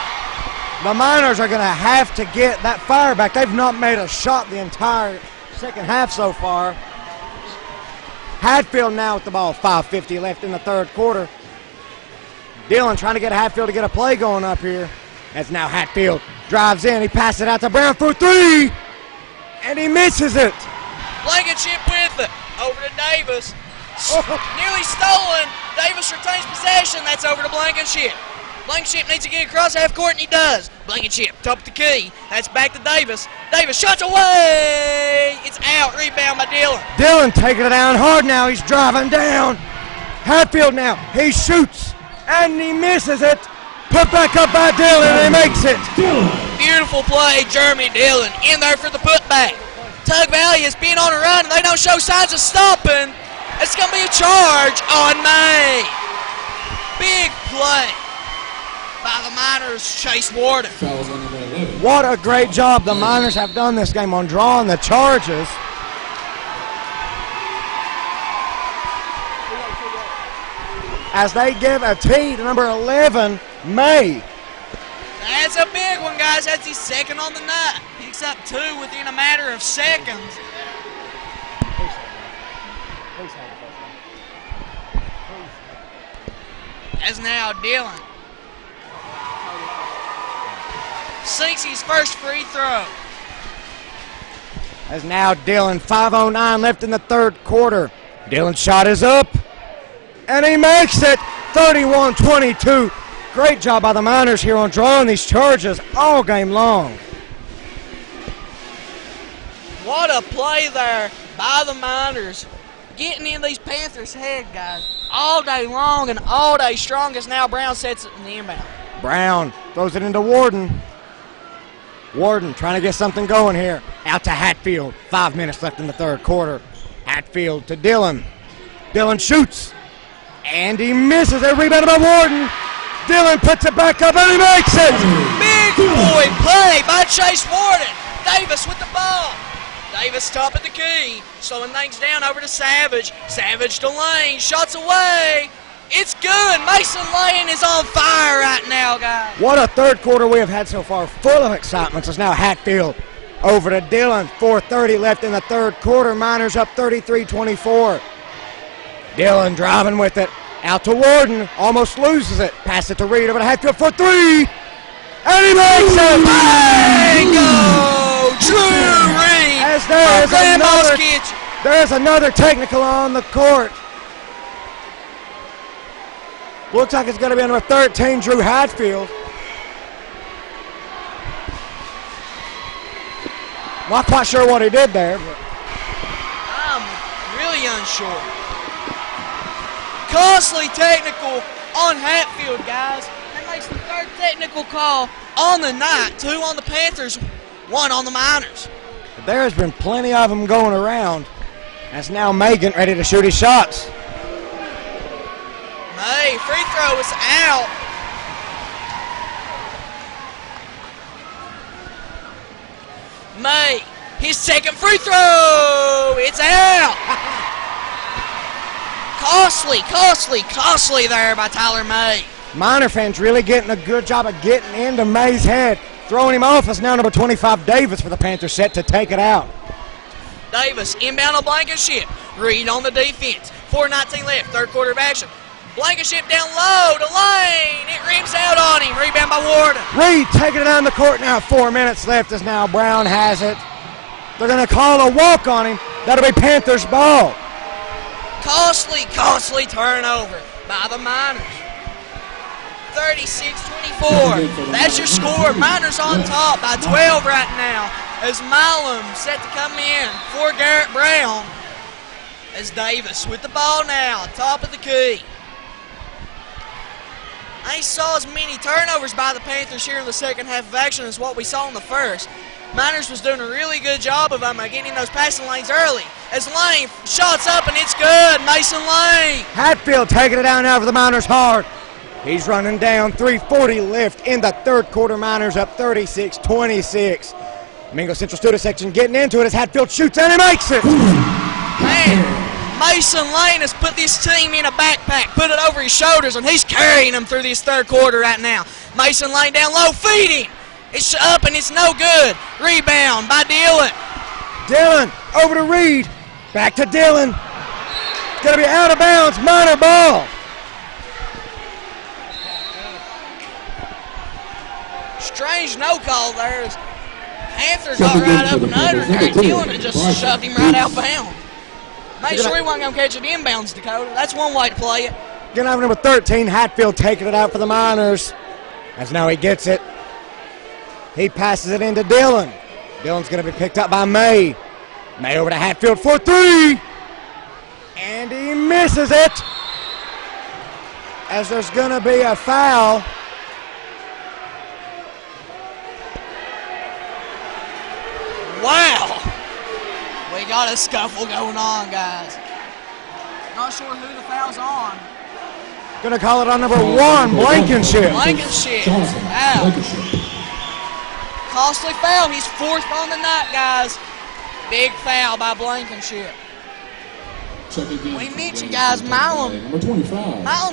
The Miners are going to have to get that fire back. They've not made a shot the entire second half so far. Hatfield now with the ball. 5:50 left in the third quarter. Dillon trying to get Hatfield to get a play going up here. As now Hatfield drives in. He passes it out to Brown for 3. And he misses it. Blankenship with it. Over to Davis. Nearly stolen. Davis retains possession. That's over to Blankenship. Blankenship needs to get across half court, and he does. Blankenship, top of the key. That's back to Davis. Davis shots away. It's out. Rebound by Dillon. Dillon taking it down hard now. He's driving down. Hatfield now. He shoots, and he misses it. Put back up by Dillon, and he makes it. Beautiful play, Jeremy Dillon. In there for the putback. Tug Valley has been on a run, and they don't show signs of stopping. It's going to be a charge on May. Big play by the Miners, Chase Warden. What a great job the Miners have done this game on drawing the charges. As they give a tee to number 11, May. That's a big one, guys. That's his second on the night. Picks up 2 within a matter of seconds. As now Dillon sinks his first free throw. As now Dillon, 5:09 left in the third quarter. Dillon's shot is up, and he makes it. 31-22. Great job by the Miners here on drawing these charges all game long. What a play there by the Miners. Getting in these Panthers' head, guys, all day long and all day strong, as now Brown sets it in the inbound. Brown throws it into Warden. Warden trying to get something going here. Out to Hatfield. 5 minutes left in the third quarter. Hatfield to Dillon. Dillon shoots, and he misses it. Rebounded by Warden. Dillon puts it back up, and he makes it. Big Boy, play by Chase Warden. Davis with the ball. Davis top of the key, slowing things down over to Savage. Savage to Lane, shots away. It's good. Mason Lane is on fire right now, guys. What a third quarter we have had so far, full of excitement. It's now Hatfield over to Dillon. 4:30 left in the third quarter. Miners up 33-24. Dillon driving with it. Out to Warden. Almost loses it. Pass it to Reed over to Hatfield for three. And he makes it. Bingo! Drew Reed. As there is another technical on the court. Looks like it's going to be number 13, Drew Hatfield. Not quite sure what he did there. But I'm really unsure. Costly technical on Hatfield, guys. That makes the third technical call on the night. 2 on the Panthers, 1 on the Miners. there has been plenty of them going around. That's now Megan ready to shoot his shots. May, free throw is out. May, his second free throw, it's out. Costly there by Tyler May. Miner fans really getting a good job of getting into May's head. Throwing him off is now number 25, Davis, for the Panthers, set to take it out. Davis, inbound on Blankenship. Reed on the defense. 4:19 left, third quarter of action. Blankenship down low to Lane. It rims out on him. Rebound by Warden. Reed taking it down the court now. 4 minutes left as now Brown has it. They're going to call a walk on him. That'll be Panthers ball. Costly turnover by the Miners. 36-24. That's your score. Miners on top by 12 right now. As Milam set to come in for Garrett Brown. As Davis with the ball now, top of the key. I saw as many turnovers by the Panthers here in the second half of action as what we saw in the first. Miners was doing a really good job of getting in those passing lanes early. As Lane shots up and it's good. Mason Lane. Hatfield taking it down now for the Miners hard. He's running down. 3:40 left in the third quarter. Miners up 36-26. Mingo Central student section getting into it as Hatfield shoots and he makes it. Man, Mason Lane has put this team in a backpack, put it over his shoulders, and he's carrying them through this third quarter right now. Mason Lane down low, feeding. It's up and it's no good. Rebound by Dillon. Dillon over to Reed. Back to Dillon. It's going to be out of bounds. Miner ball. Strange no call there. Panthers got right up and under there. Dillon had just shoved him right out bounds. Make sure he wasn't going to catch it inbounds, Dakota. That's one way to play it. Going to have number 13, Hatfield, taking it out for the Miners. As now he gets it. He passes it into Dillon. Dillon's going to be picked up by May. May over to Hatfield for three. And he misses it. As there's going to be a foul. Wow. We got a scuffle going on, guys. Not sure who the foul's on. Going to call it on number 1, Blankenship. Blankenship. Out. Costly foul. He's fourth on the night, guys. Big foul by Blankenship. We mentioned, guys, Milam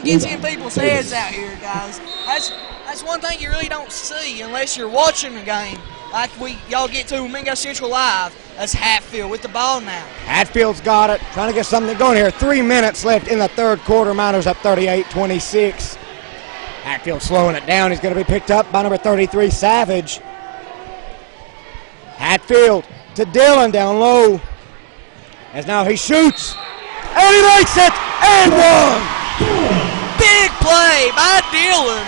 gets in people's heads out here, guys. That's one thing you really don't see unless you're watching the game. Like y'all get to Mingo Central Live. That's Hatfield with the ball now. Hatfield's got it. Trying to get something going here. 3 minutes left in the third quarter. Miners up 38-26. Hatfield slowing it down. He's going to be picked up by number 33, Savage. Hatfield to Dillon down low. As now he shoots. And he makes it. And one. Big play by Dillon.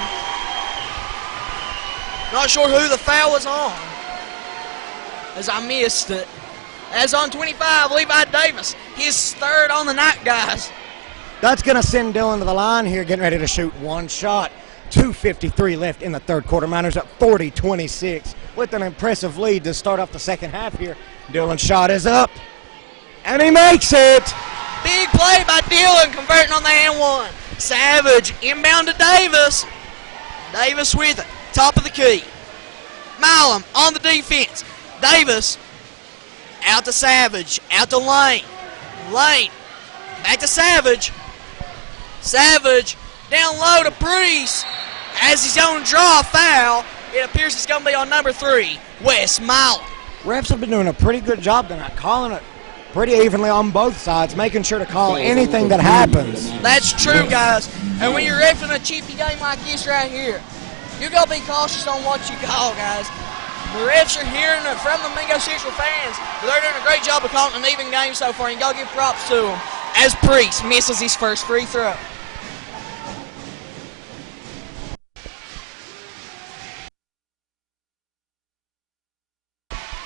Not sure who the foul was on, as I missed it. As on 25, Levi Davis, his third on the night, guys. That's going to send Dillon to the line here, getting ready to shoot one shot. 2:53 left in the third quarter. Miners up 40-26 with an impressive lead to start off the second half here. Dillon's shot is up, and he makes it. Big play by Dillon, converting on the and one. Savage inbound to Davis. Davis with it. Top of the key. Milam on the defense. Davis out to Savage, out to Lane. Lane back to Savage. Savage down low to Priest. As he's going to draw a foul, it appears it's going to be on number 3, Wes Milam. Refs have been doing a pretty good job tonight, calling it pretty evenly on both sides, making sure to call anything that happens. That's true, guys. And when you're refing a chippy game like this right here, you got to be cautious on what you call, guys. The refs are hearing it from the Mingo Central fans, but they're doing a great job of calling an even game so far, and you got to give props to them as Priest misses his first free throw.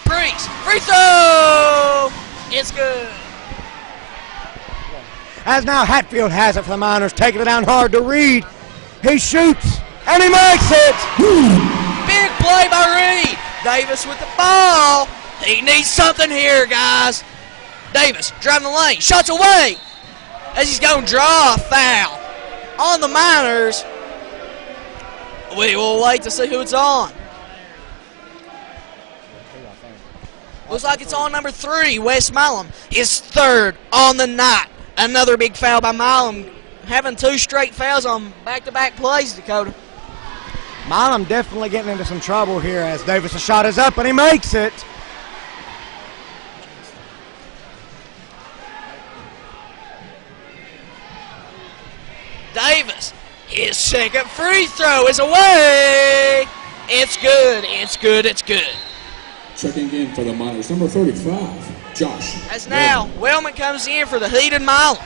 Priest, free throw! It's good. As now Hatfield has it for the Miners, taking it down hard to Reed. He shoots, and he makes it! Big play by Reed. Davis with the ball. He needs something here, guys. Davis driving the lane, shots away as he's going to draw a foul on the Miners. We will wait to see who it's on. Looks like it's on number 3, Wes Milam, his 3rd on the night. Another big foul by Milam, having 2 straight fouls on back-to-back plays, Dakota. Milam definitely getting into some trouble here as Davis' shot is up and he makes it. Davis, his 2nd free throw is away. It's good, it's good, it's good. Checking in for the Miners, number 35, Josh. As now, Wellman comes in for the heated Milam.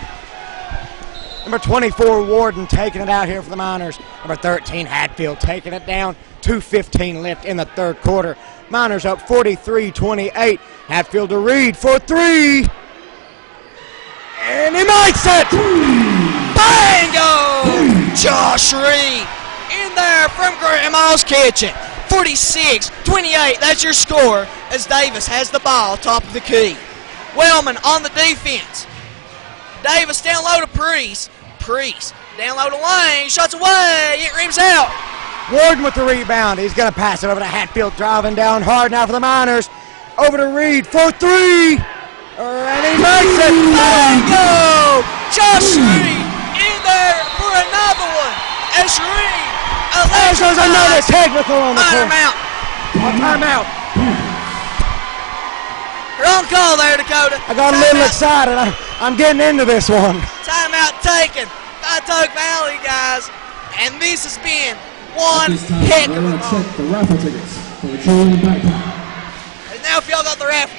Number 24, Warden, taking it out here for the Miners. Number 13, Hatfield, taking it down. 2:15 left in the 3rd quarter. Miners up 43-28. Hatfield to Reed for 3. And he makes it! Bingo! Josh Reed in there from Grandma's Kitchen. 46-28, that's your score as Davis has the ball top of the key. Wellman on the defense. Davis down low to Priest. Priest down low to Lane. Shots away. It rims out. Warden with the rebound. He's going to pass it over to Hatfield, driving down hard now for the Miners. Over to Reed for 3. And he makes it. Bingo! Josh Reed in there for another one. As Reed there's another technical on the court. Timeout. Wrong call there, Dakota. I got a little excited. I'm getting into this one. Timeout taken by Tug Valley, guys. And this has been one heck of a ball. Check the raffle tickets for the Carolina backpack. And now if y'all got the raffle.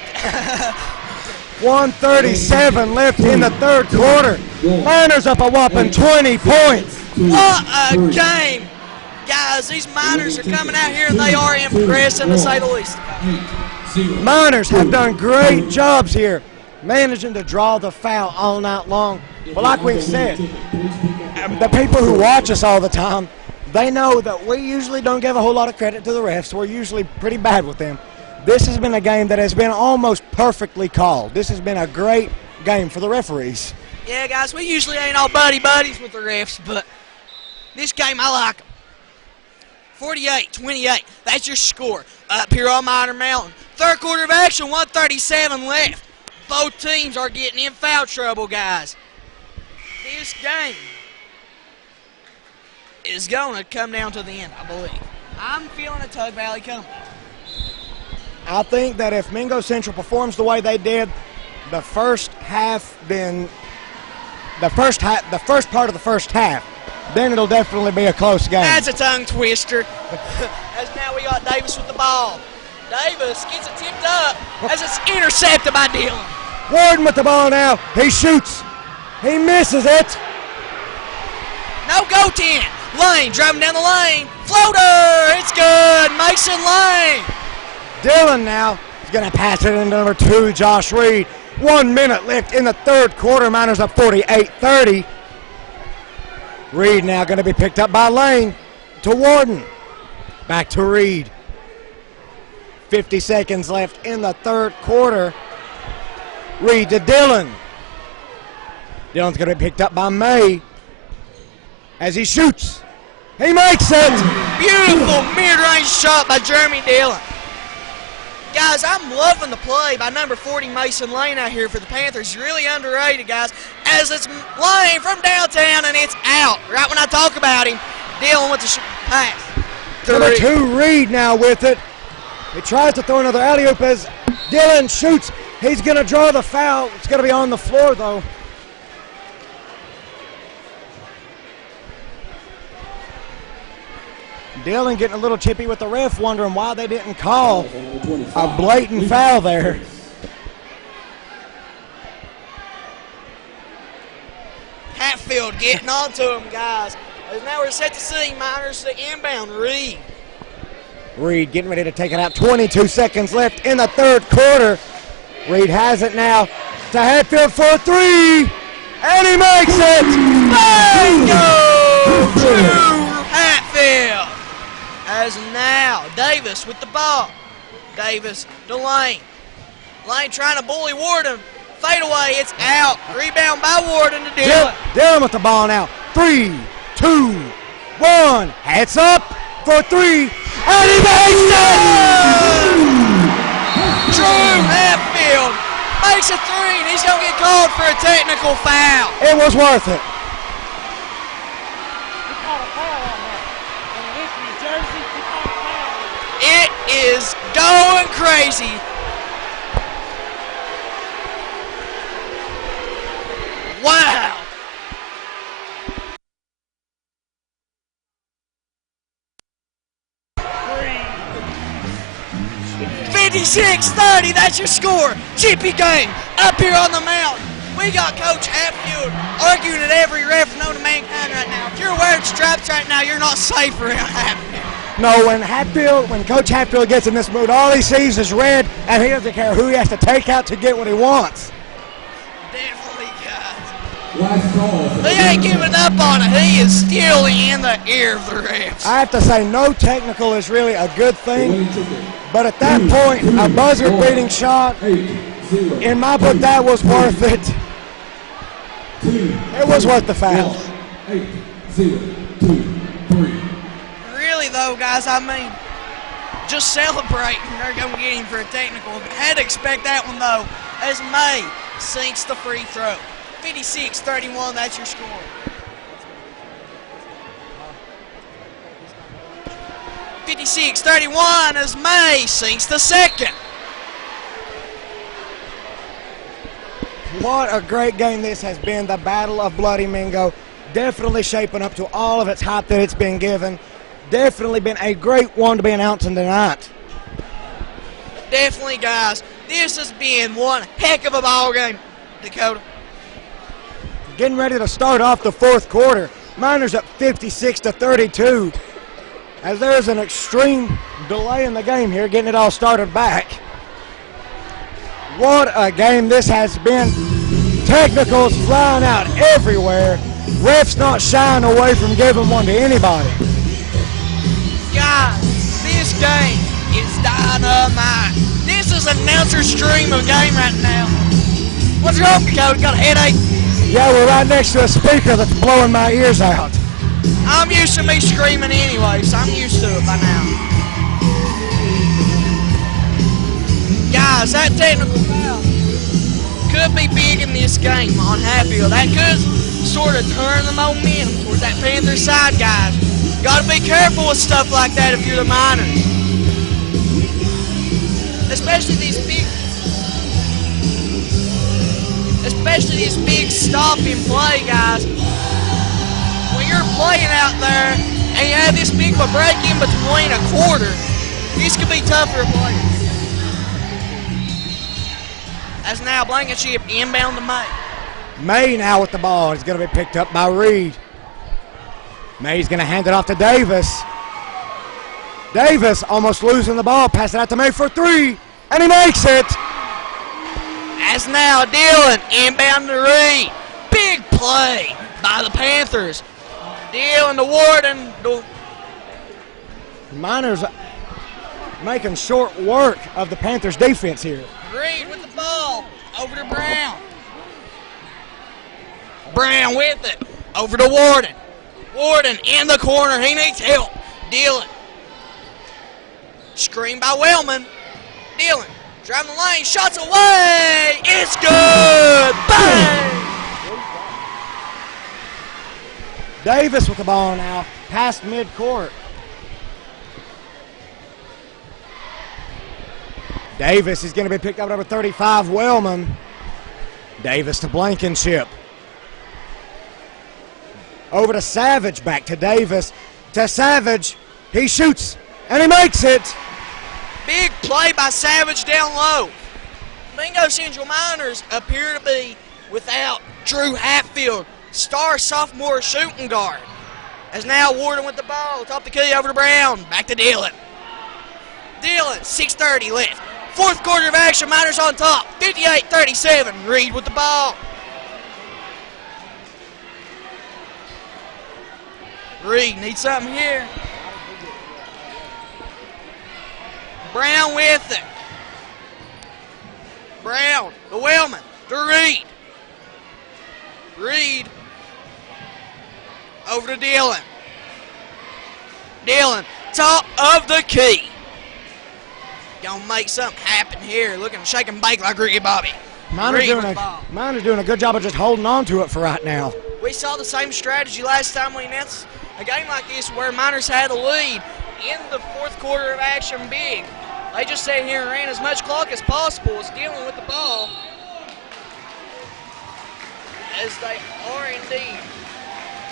1:37 left in the 3rd quarter. Miners up a whopping 20 points. What a game. Guys, these Miners are coming out here and they are impressing to say the least. Miners have done great jobs here, managing to draw the foul all night long. But like we've said, the people who watch us all the time, they know that we usually don't give a whole lot of credit to the refs. We're usually pretty bad with them. This has been a game that has been almost perfectly called. This has been a great game for the referees. Yeah, guys, we usually ain't all buddies with the refs, but this game, I like them. 48-28, that's your score up here on Miner Mountain. 3rd quarter of action, 1:37 left. Both teams are getting in foul trouble, guys. This game is going to come down to the end, I believe. I'm feeling a Tug Valley coming. I think that if Mingo Central performs the way they did, the first part of the first half, then it'll definitely be a close game. That's a tongue twister. As now we got Davis with the ball. Davis gets it tipped up as it's intercepted by Dillon. Warden with the ball now. He shoots. He misses it. No goaltend. Lane driving down the lane. Floater. It's good. Mason Lane. Dillon now is going to pass it into number 2, Josh Reed. 1 minute left in the 3rd quarter. Miners up 48-30. Reed now going to be picked up by Lane to Warden. Back to Reed. 50 seconds left in the 3rd quarter. Reed to Dillon. Dillon's going to be picked up by May as he shoots. He makes it! Beautiful mid-range shot by Jeremy Dillon. Guys, I'm loving the play by number 40 Mason Lane out here for the Panthers. He's really underrated, guys, as it's Lane from downtown, and it's out. Right when I talk about him, Dillon with the pass. Number 2, Reed now with it. He tries to throw another alley-oop as Dillon shoots. He's going to draw the foul. It's going to be on the floor, though. Dillon getting a little chippy with the ref, wondering why they didn't call a blatant foul there. Hatfield getting onto him, guys. As now we're set to see Miners to inbound Reed. Reed getting ready to take it out. 22 seconds left in the third quarter. Reed has it now to Hatfield for a 3, and he makes it! Bingo! Drew Hatfield. As now Davis with the ball. Davis to Lane. Lane trying to bully Warden. Fade away, it's out. Rebound by Warden to Dillon. Dillon with the ball now. 3, 2, 1. Hats up for 3, and he makes it! Drew Hatfield makes a 3, and he's going to get called for a technical foul. It was worth it. It is going crazy. Wow. $56-30, that's your score. Chippy game up here on the mountain. We got Coach Hatfield arguing at every ref known to mankind right now. If you're wearing stripes right now, you're not safe around Hatfield. No, when Coach Hatfield gets in this mood, all he sees is red, and he doesn't care who he has to take out to get what he wants. Definitely, guys. He ain't giving up on it. He is still in the ear of the refs. I have to say, no technical is really a good thing, but at that point, a buzzer-beating shot, in my book, that was worth it. It was worth the foul. 8, 0, 2, 3. Really, though, guys, I mean, just celebrating. They're going to get him for a technical. Had to expect that one, though, as May sinks the free throw. 56-31, that's your score. $56-31 as May sinks the second. What a great game this has been, the Battle of Bloody Mingo. Definitely shaping up to all of its hype that it's been given. Definitely been a great one to be announcing tonight. Definitely, guys. This has been one heck of a ball game, Dakota. Getting ready to start off the fourth quarter. Miners up 56-32. As there's an extreme delay in the game here, getting it all started back. What a game this has been. Technicals flying out everywhere. Refs not shying away from giving one to anybody. Guys, this game is dynamite. This is announcer's dream of game right now. What's wrong, Dakota? Got a headache? Yeah, we're right next to a speaker that's blowing my ears out. I'm used to me screaming anyway, so I'm used to it by now. Guys, that technical foul could be big in this game on Hatfield. That could sort of turn the momentum towards that Panthers side, guys. Got to be careful with stuff like that if you're the Miners. Especially these big stop and play, guys. When you're playing out there and you have this big of a break in between a quarter, this could be tough for a player. As now Blankenship inbound to May. May now with the ball. It's going to be picked up by Reed. May's going to hand it off to Davis. Davis almost losing the ball. Pass it out to May for 3, and he makes it. As now Dillon inbound to Reed. Big play by the Panthers. Dillon to Warden. Miners making short work of the Panthers defense here. Reed with the ball. Over to Brown. Brown with it. Over to Warden. Warden in the corner. He needs help. Dillon. Screen by Wellman. Dillon driving the lane. Shots away. It's good. Bang! Davis with the ball now, past midcourt. Davis is going to be picked up, number 35, Wellman. Davis to Blankenship. Over to Savage, back to Davis, to Savage. He shoots, and he makes it. Big play by Savage down low. Mingo Central Miners appear to be without Drew Hatfield, star sophomore shooting guard. As now Warden with the ball, top the key over to Brown, back to Dillon. Dillon, 6:30 left. Fourth quarter of action, Miners on top, 58-37. Reed with the ball. Reed needs something here. Brown with it. Brown to Wellman, to Reed. Reed over to Dillon. Dillon, top of the key. Gonna make something happen here. Looking, shake and bake like Ricky Bobby. Miner's doing a good job of just holding on to it for right now. We saw the same strategy last time we announced a game like this where Miners had the lead in the fourth quarter of action big. They just sat here and ran as much clock as possible as Dillon with the ball. As they are indeed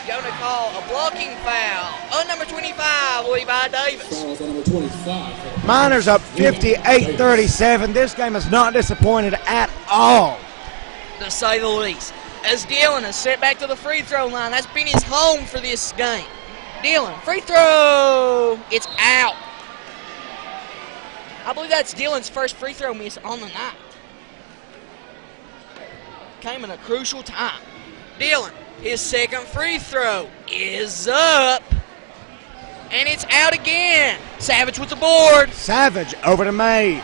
going to call a blocking foul on number 25, Levi Davis. Fouls on number 25. Miners up 58-37. This game is not disappointed at all, To say the least. As Dillon is sent back to the free throw line. That's been his home for this game. Dillon, free throw. It's out. I believe that's Dillon's first free throw miss on the night. Came in a crucial time. Dillon, his second free throw is up. And it's out again. Savage with the board. Savage over to May.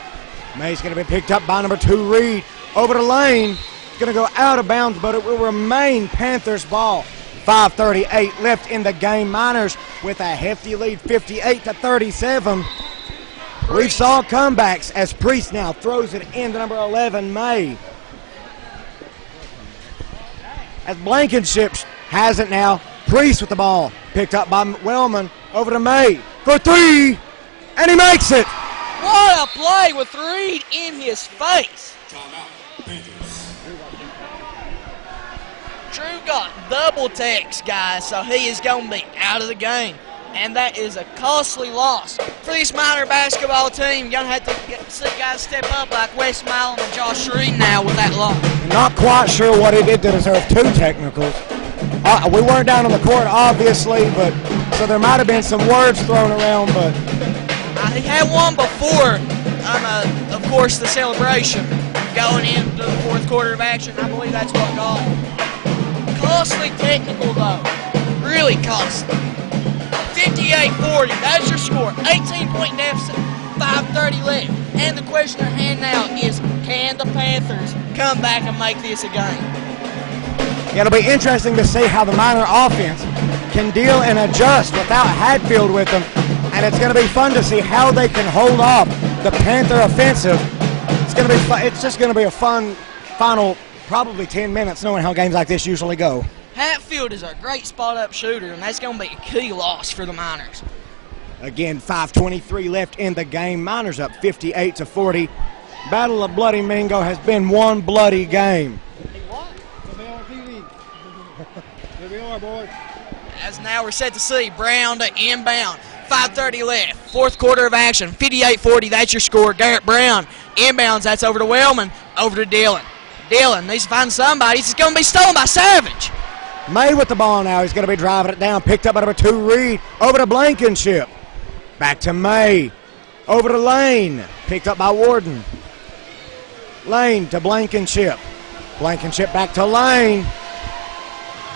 May's going to be picked up by number 2, Reed. Over to Lane. It's going to go out of bounds, but it will remain Panthers ball. 5:38 left in the game. Miners with a hefty lead, 58-37. We saw comebacks as Priest now throws it into number 11, May. As Blankenship has it now. Priest with the ball. Picked up by Wellman. Over to May for 3. And he makes it. What a play with Reed in his face. Timeout, Panthers. Drew got double text, guys, so he is going to be out of the game. And that is a costly loss for this Miner basketball team. You're going to have to see guys step up like Wes Milam and Josh Reed now with that loss. Not quite sure what he did to deserve 2 technicals. We weren't down on the court, obviously, but so there might have been some words thrown around, but he had one before, of course, the celebration going into the fourth quarter of action. I believe that's what got him. Costly technical, though. Really costly. 58-40, that's your score. 18-point deficit, 5:30 left. And the question at hand now is, can the Panthers come back and make this a game? it'll be interesting to see how the Miner offense can deal and adjust without Hadfield with them. And it's going to be fun to see how they can hold off the Panther offensive. It's going to be fun. It's just going to be a fun final probably 10 minutes knowing how games like this usually go. Hatfield is a great spot-up shooter, and that's going to be a key loss for the Miners. Again, 5:23 left in the game. Miners up 58-40. Battle of Bloody Mingo has been one bloody game. As now we're set to see Brown to inbound. 5:30 left. Fourth quarter of action. 58-40, that's your score. Garrett Brown inbounds. That's over to Wellman. Over to Dillon. Dillon needs to find somebody. It's going to be stolen by Savage. May with the ball now. He's going to be driving it down. Picked up by number 2, Reed. Over to Blankenship. Back to May. Over to Lane. Picked up by Warden. Lane to Blankenship. Blankenship back to Lane.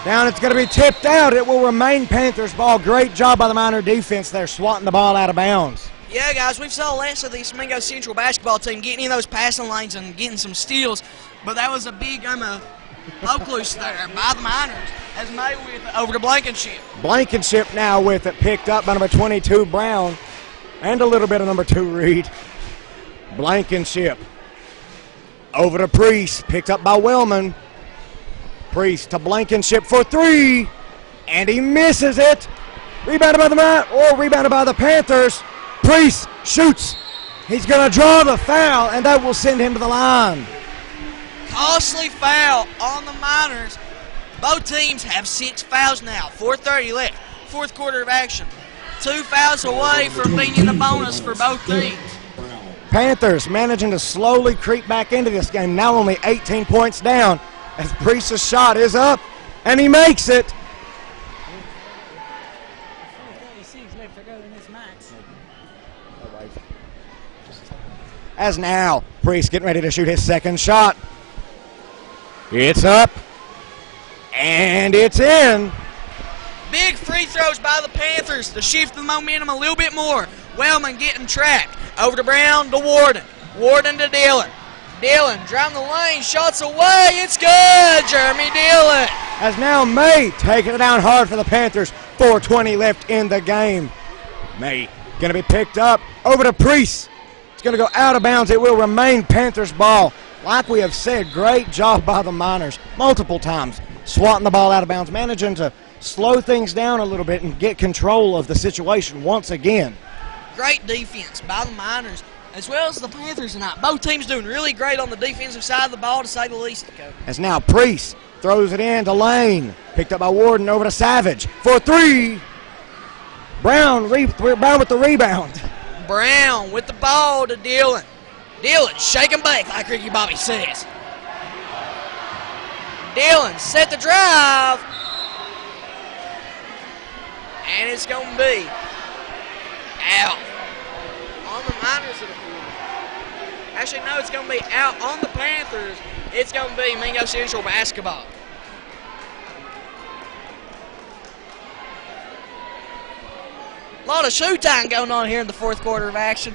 Down, it's going to be tipped out. It will remain Panthers ball. Great job by the Miner defense there, swatting the ball out of bounds. Yeah, guys, we've saw less of this Mingo Central basketball team getting in those passing lanes and getting some steals, but that was a big Poke loose there by the Miners as May with it over to Blankenship. Blankenship now with it, picked up by number 22, Brown, and a little bit of number 2, Reed. Blankenship over to Priest, picked up by Wellman. Priest to Blankenship for 3, and he misses it. Rebounded by the Panthers. Priest shoots. He's going to draw the foul, and that will send him to the line. Costly foul on the Miners. Both teams have 6 fouls now. 4:30 left. Fourth quarter of action. 2 fouls away from being in the bonus for both teams. Panthers managing to slowly creep back into this game. Now only 18 points down as Priest's shot is up, and he makes it. As now, Priest getting ready to shoot his second shot. It's up, and it's in. Big free throws by the Panthers to shift the momentum a little bit more. Wellman getting trapped. Over to Brown to Warden. Warden to Dillon. Dillon driving the lane, shots away. It's good, Jeremy Dillon. As now May taking it down hard for the Panthers. 4:20 left in the game. May going to be picked up over to Priest. It's going to go out of bounds. It will remain Panthers ball. Like we have said, great job by the Miners multiple times. Swatting the ball out of bounds, managing to slow things down a little bit and get control of the situation once again. Great defense by the Miners as well as the Panthers tonight. Both teams doing really great on the defensive side of the ball, to say the least. As now Priest throws it in to Lane. Picked up by Warden over to Savage for 3. Brown with the rebound. Brown with the ball to Dillon. Dillon shake and bake like Ricky Bobby says. Dillon set the drive. And it's going to be out on the Miners. Actually, no, it's going to be out on the Panthers. It's going to be Mingo Central basketball. A lot of showtime going on here in the fourth quarter of action.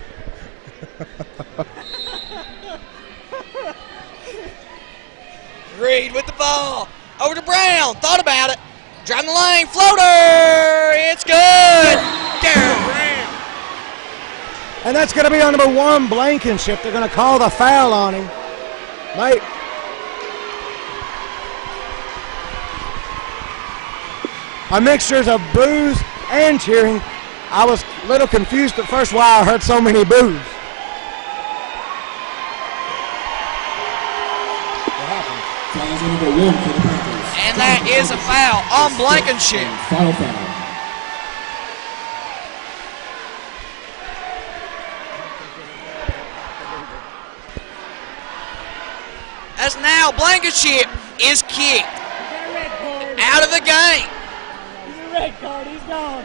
Reed with the ball. Over to Brown. Thought about it. Driving the lane. Floater. It's good. Garrett Brown. And that's going to be on number 1, Blankenship. They're going to call the foul on him. Mate. A mixture of boos and cheering. I was a little confused at first why I heard so many boos. And that is a foul on Blankenship. Final foul. As now Blankenship is kicked out of the game. He's a red card. He's gone.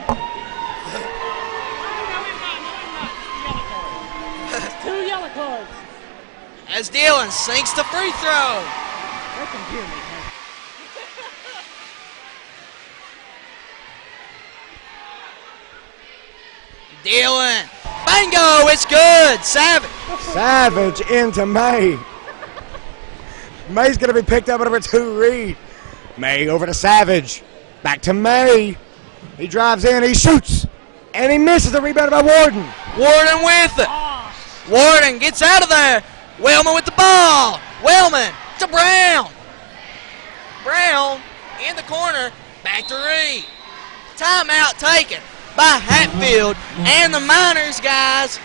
Two yellow cards. As Dillon sinks the free throw. Let them hear me. Dillon. Bingo, it's good. Savage. Savage into May. May's going to be picked up at number 2, Reed. May over to Savage. Back to May. He drives in, he shoots, and he misses the rebound by Warden. Warden with it. Warden gets out of there. Wellman with the ball. Wellman to Brown. Brown in the corner. Back to Reed. Timeout taken by Hatfield and the Miners, guys.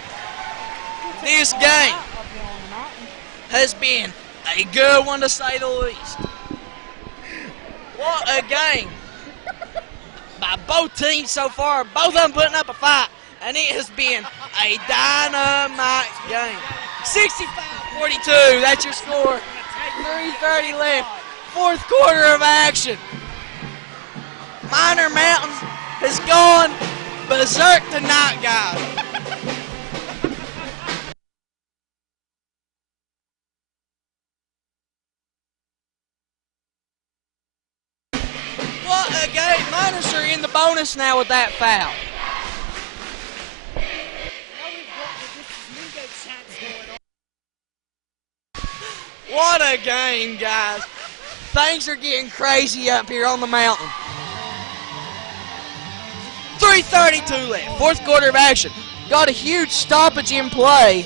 This game has been a good one, to say the least. What a game by both teams so far. Both of them putting up a fight, and it has been a dynamite game. 65-42, that's your score. 3:30 left, fourth quarter of action. Miner Mountain has gone berserk tonight, guys. What a game. Miners are in the bonus now with that foul. What a game, guys. Things are getting crazy up here on the mountain. 3:32 left, fourth quarter of action. Got a huge stoppage in play.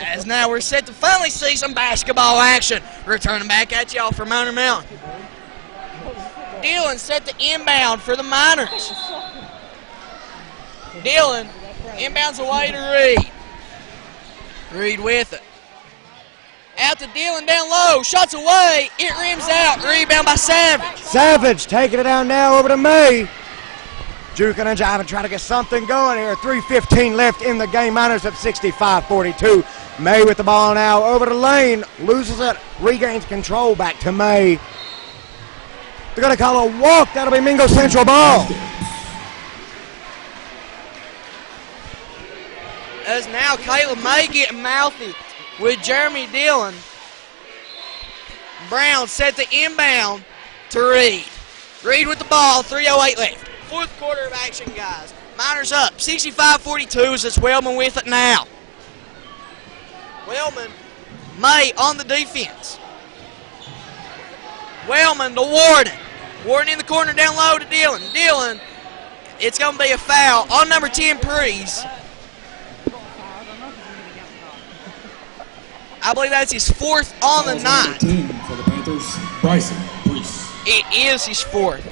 As now we're set to finally see some basketball action. Returning back at y'all for Miner Mountain. Dillon set to inbound for the Miners. Dillon inbounds away to Reed. Reed with it. Out to Dillon down low. Shots away. It rims out. Rebound by Savage. Savage taking it down now over to May. Juking and jiving, trying to get something going here. 3:15 left in the game. Miners up 65-42. May with the ball now over to Lane. Loses it. Regains control back to May. They're going to call a walk. That'll be Mingo Central ball. As now Caleb May getting mouthy with Jeremy Dillon. Brown set to inbound to Reed. Reed with the ball. 3:08 left. Fourth quarter of action, guys. Miners up 65-42 as it's Wellman with it now. Wellman, May on the defense. Wellman to Warden. Warden in the corner down low to Dillon. Dillon, it's going to be a foul on number 10, Preece. I believe that's his fourth on the night. For the Panthers, Bryson Preece. It is his fourth.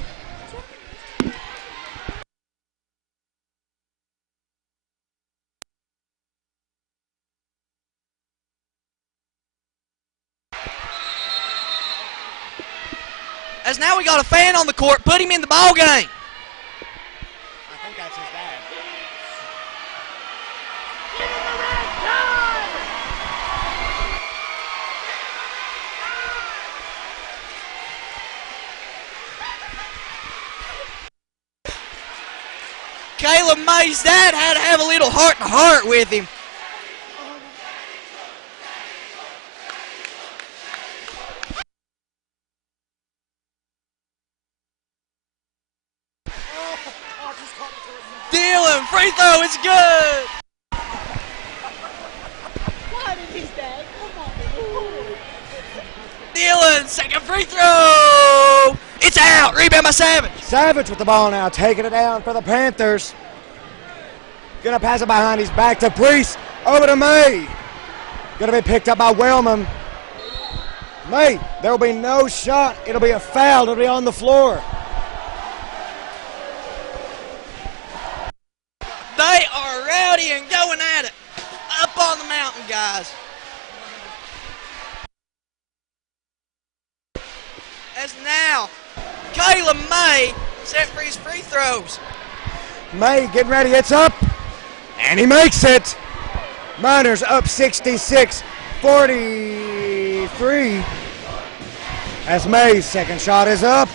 As now we got a fan on the court, put him in the ball game. I think that's his dad. Caleb May's dad had to have a little heart-to-heart with him. Dillon, free throw, it's good. Why did his dad? Come on. Dillon, second free throw. It's out. Rebound by Savage. Savage with the ball now, taking it down for the Panthers. Gonna pass it behind his back to Preece. Over to May. Gonna be picked up by Wellman. May, there will be no shot. It'll be a foul. It'll be on the floor. They are rowdy and going at it. Up on the mountain, guys. As now, Caleb May set for his free throws. May getting ready. It's up. And he makes it. Miners up 66-43. As May's second shot is up.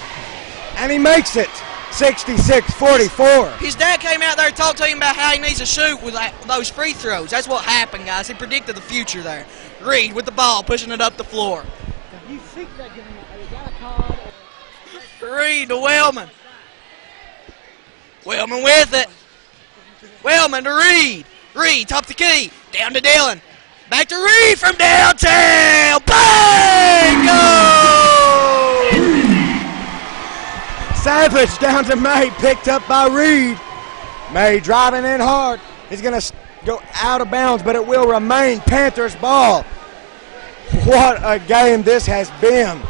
And he makes it. 66-44. His dad came out there and talked to him about how he needs to shoot with those free throws. That's what happened, guys. He predicted the future there. Reed with the ball, pushing it up the floor. You think they're giving it? Got a card? Reed to Wellman. Wellman with it. Wellman to Reed. Reed, top the key. Down to Dillon. Back to Reed from downtown. Bang! Go! Savage down to May, picked up by Reed. May driving in hard. He's going to go out of bounds, but it will remain Panthers ball. What a game this has been.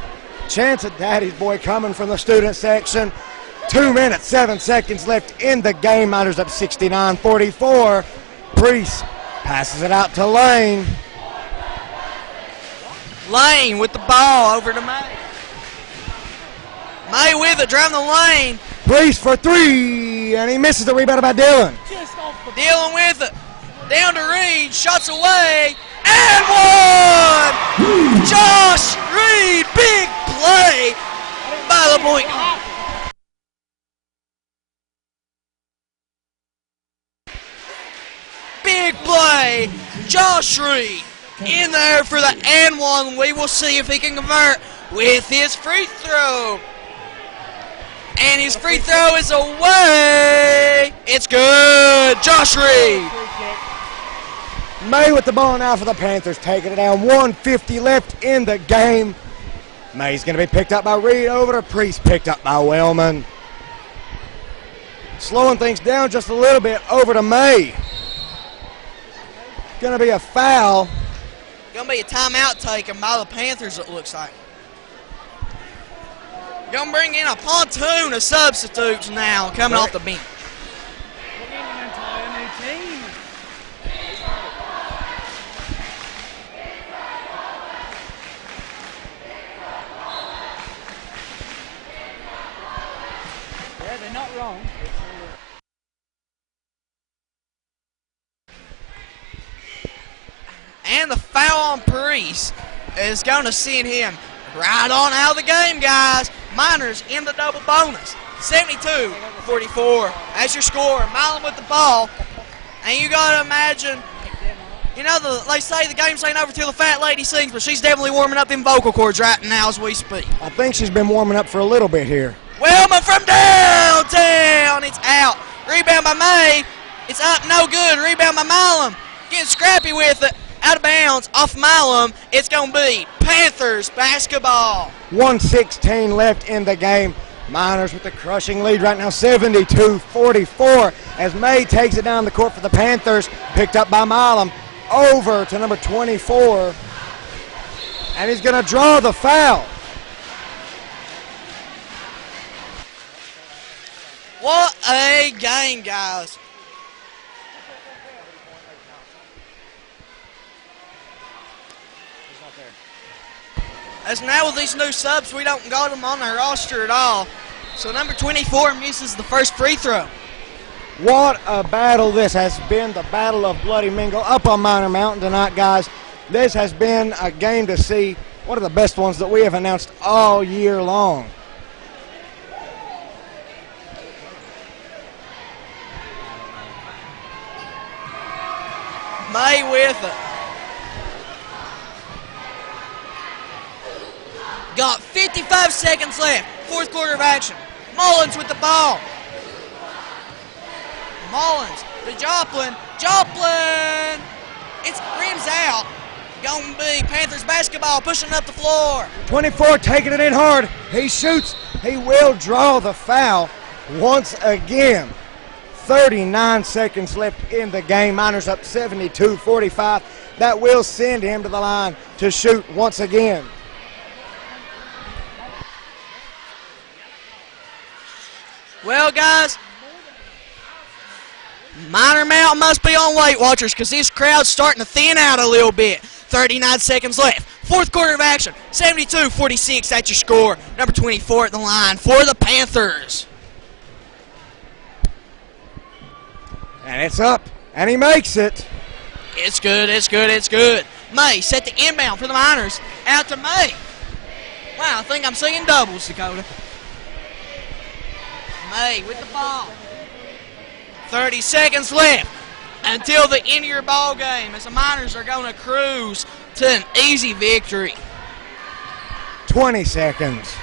Chance of Daddy's boy coming from the student section. 2 minutes, 7 seconds left in the game. Miners up 69-44. Preece passes it out to Lane. Lane with the ball over to May. May with it, driving the lane. Preece for three, and he misses the rebound by Dillon. Just off the Dillon with it. Down to Reed, shots away, and one! Josh Reed, big play by the point guard. big play. Josh Reed in there for the and one. We will see if he can convert with his free throw. And his free throw is away. It's good. Josh Reed. May with the ball now for the Panthers, taking it down. 1:50 left in the game. May's going to be picked up by Reed, over to Priest, picked up by Wellman. Slowing things down just a little bit, over to May. Going to be a foul. Going to be a timeout taken by the Panthers, it looks like. Going to bring in a pontoon of substitutes now coming off the bench. Bring in an entire new team. Yeah, they're not wrong. And the foul on Priest is going to send him right on out of the game, guys. Miners in the double bonus. 72-44. That's your score. Milan with the ball. And you got to imagine, you know, they say the game's ain't over till the fat lady sings, but she's definitely warming up them vocal cords right now as we speak. I think she's been warming up for a little bit here. Wellman from downtown. It's out. Rebound by May. It's up, no good. Rebound by Milam. Getting scrappy with it. Out of bounds, off Milam. It's going to be Panthers basketball. 1:16 left in the game. Miners with the crushing lead right now, 72-44, as May takes it down the court for the Panthers. Picked up by Milam. Over to number 24. And he's going to draw the foul. What a game, guys. As now with these new subs, we don't got them on our roster at all. So number 24 misses the first free throw. What a battle this has been, the Battle of Bloody Mingo up on Miner Mountain tonight, guys. This has been a game to see, one of the best ones that we have announced all year long. May with it. Got 55 seconds left. Fourth quarter of action. Mullins with the ball. Mullins to Joplin. Joplin! It's rims out. Going to be Panthers basketball pushing up the floor. 24 taking it in hard. He shoots. He will draw the foul once again. 39 seconds left in the game. Miners up 72-45. That will send him to the line to shoot once again. Well, guys, Miner Mountain must be on Weight Watchers because this crowd's starting to thin out a little bit. 39 seconds left. Fourth quarter of action. 72-46, that's your score. Number 24 at the line for the Panthers. And it's up, and he makes it. It's good, it's good, it's good. May set the inbound for the Miners. Out to May. Wow, I think I'm seeing doubles, Dakota. May with the ball. 30 seconds left until the end of your ball game as the Miners are going to cruise to an easy victory. 20 seconds.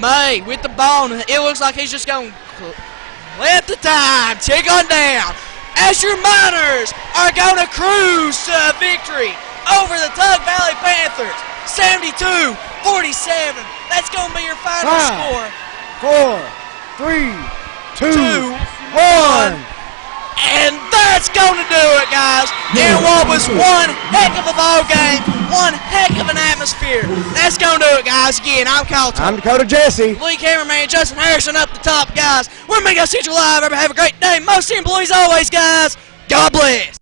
May with the ball. It looks like he's just going to let the time tick on down as your Miners are going to cruise to a victory over the Tug Valley Panthers. 72-47. That's going to be your final score. 4, 3, 2, 1. And that's going to do it, guys. And what was one heck of a ball game, one heck of an atmosphere. That's going to do it, guys. Again, I'm Kyle I'm Dakota Jesse. Lee cameraman Justin Harrison up the top, guys. We're Mingo Central Live. Everybody have a great day. Most employees always, guys. God bless.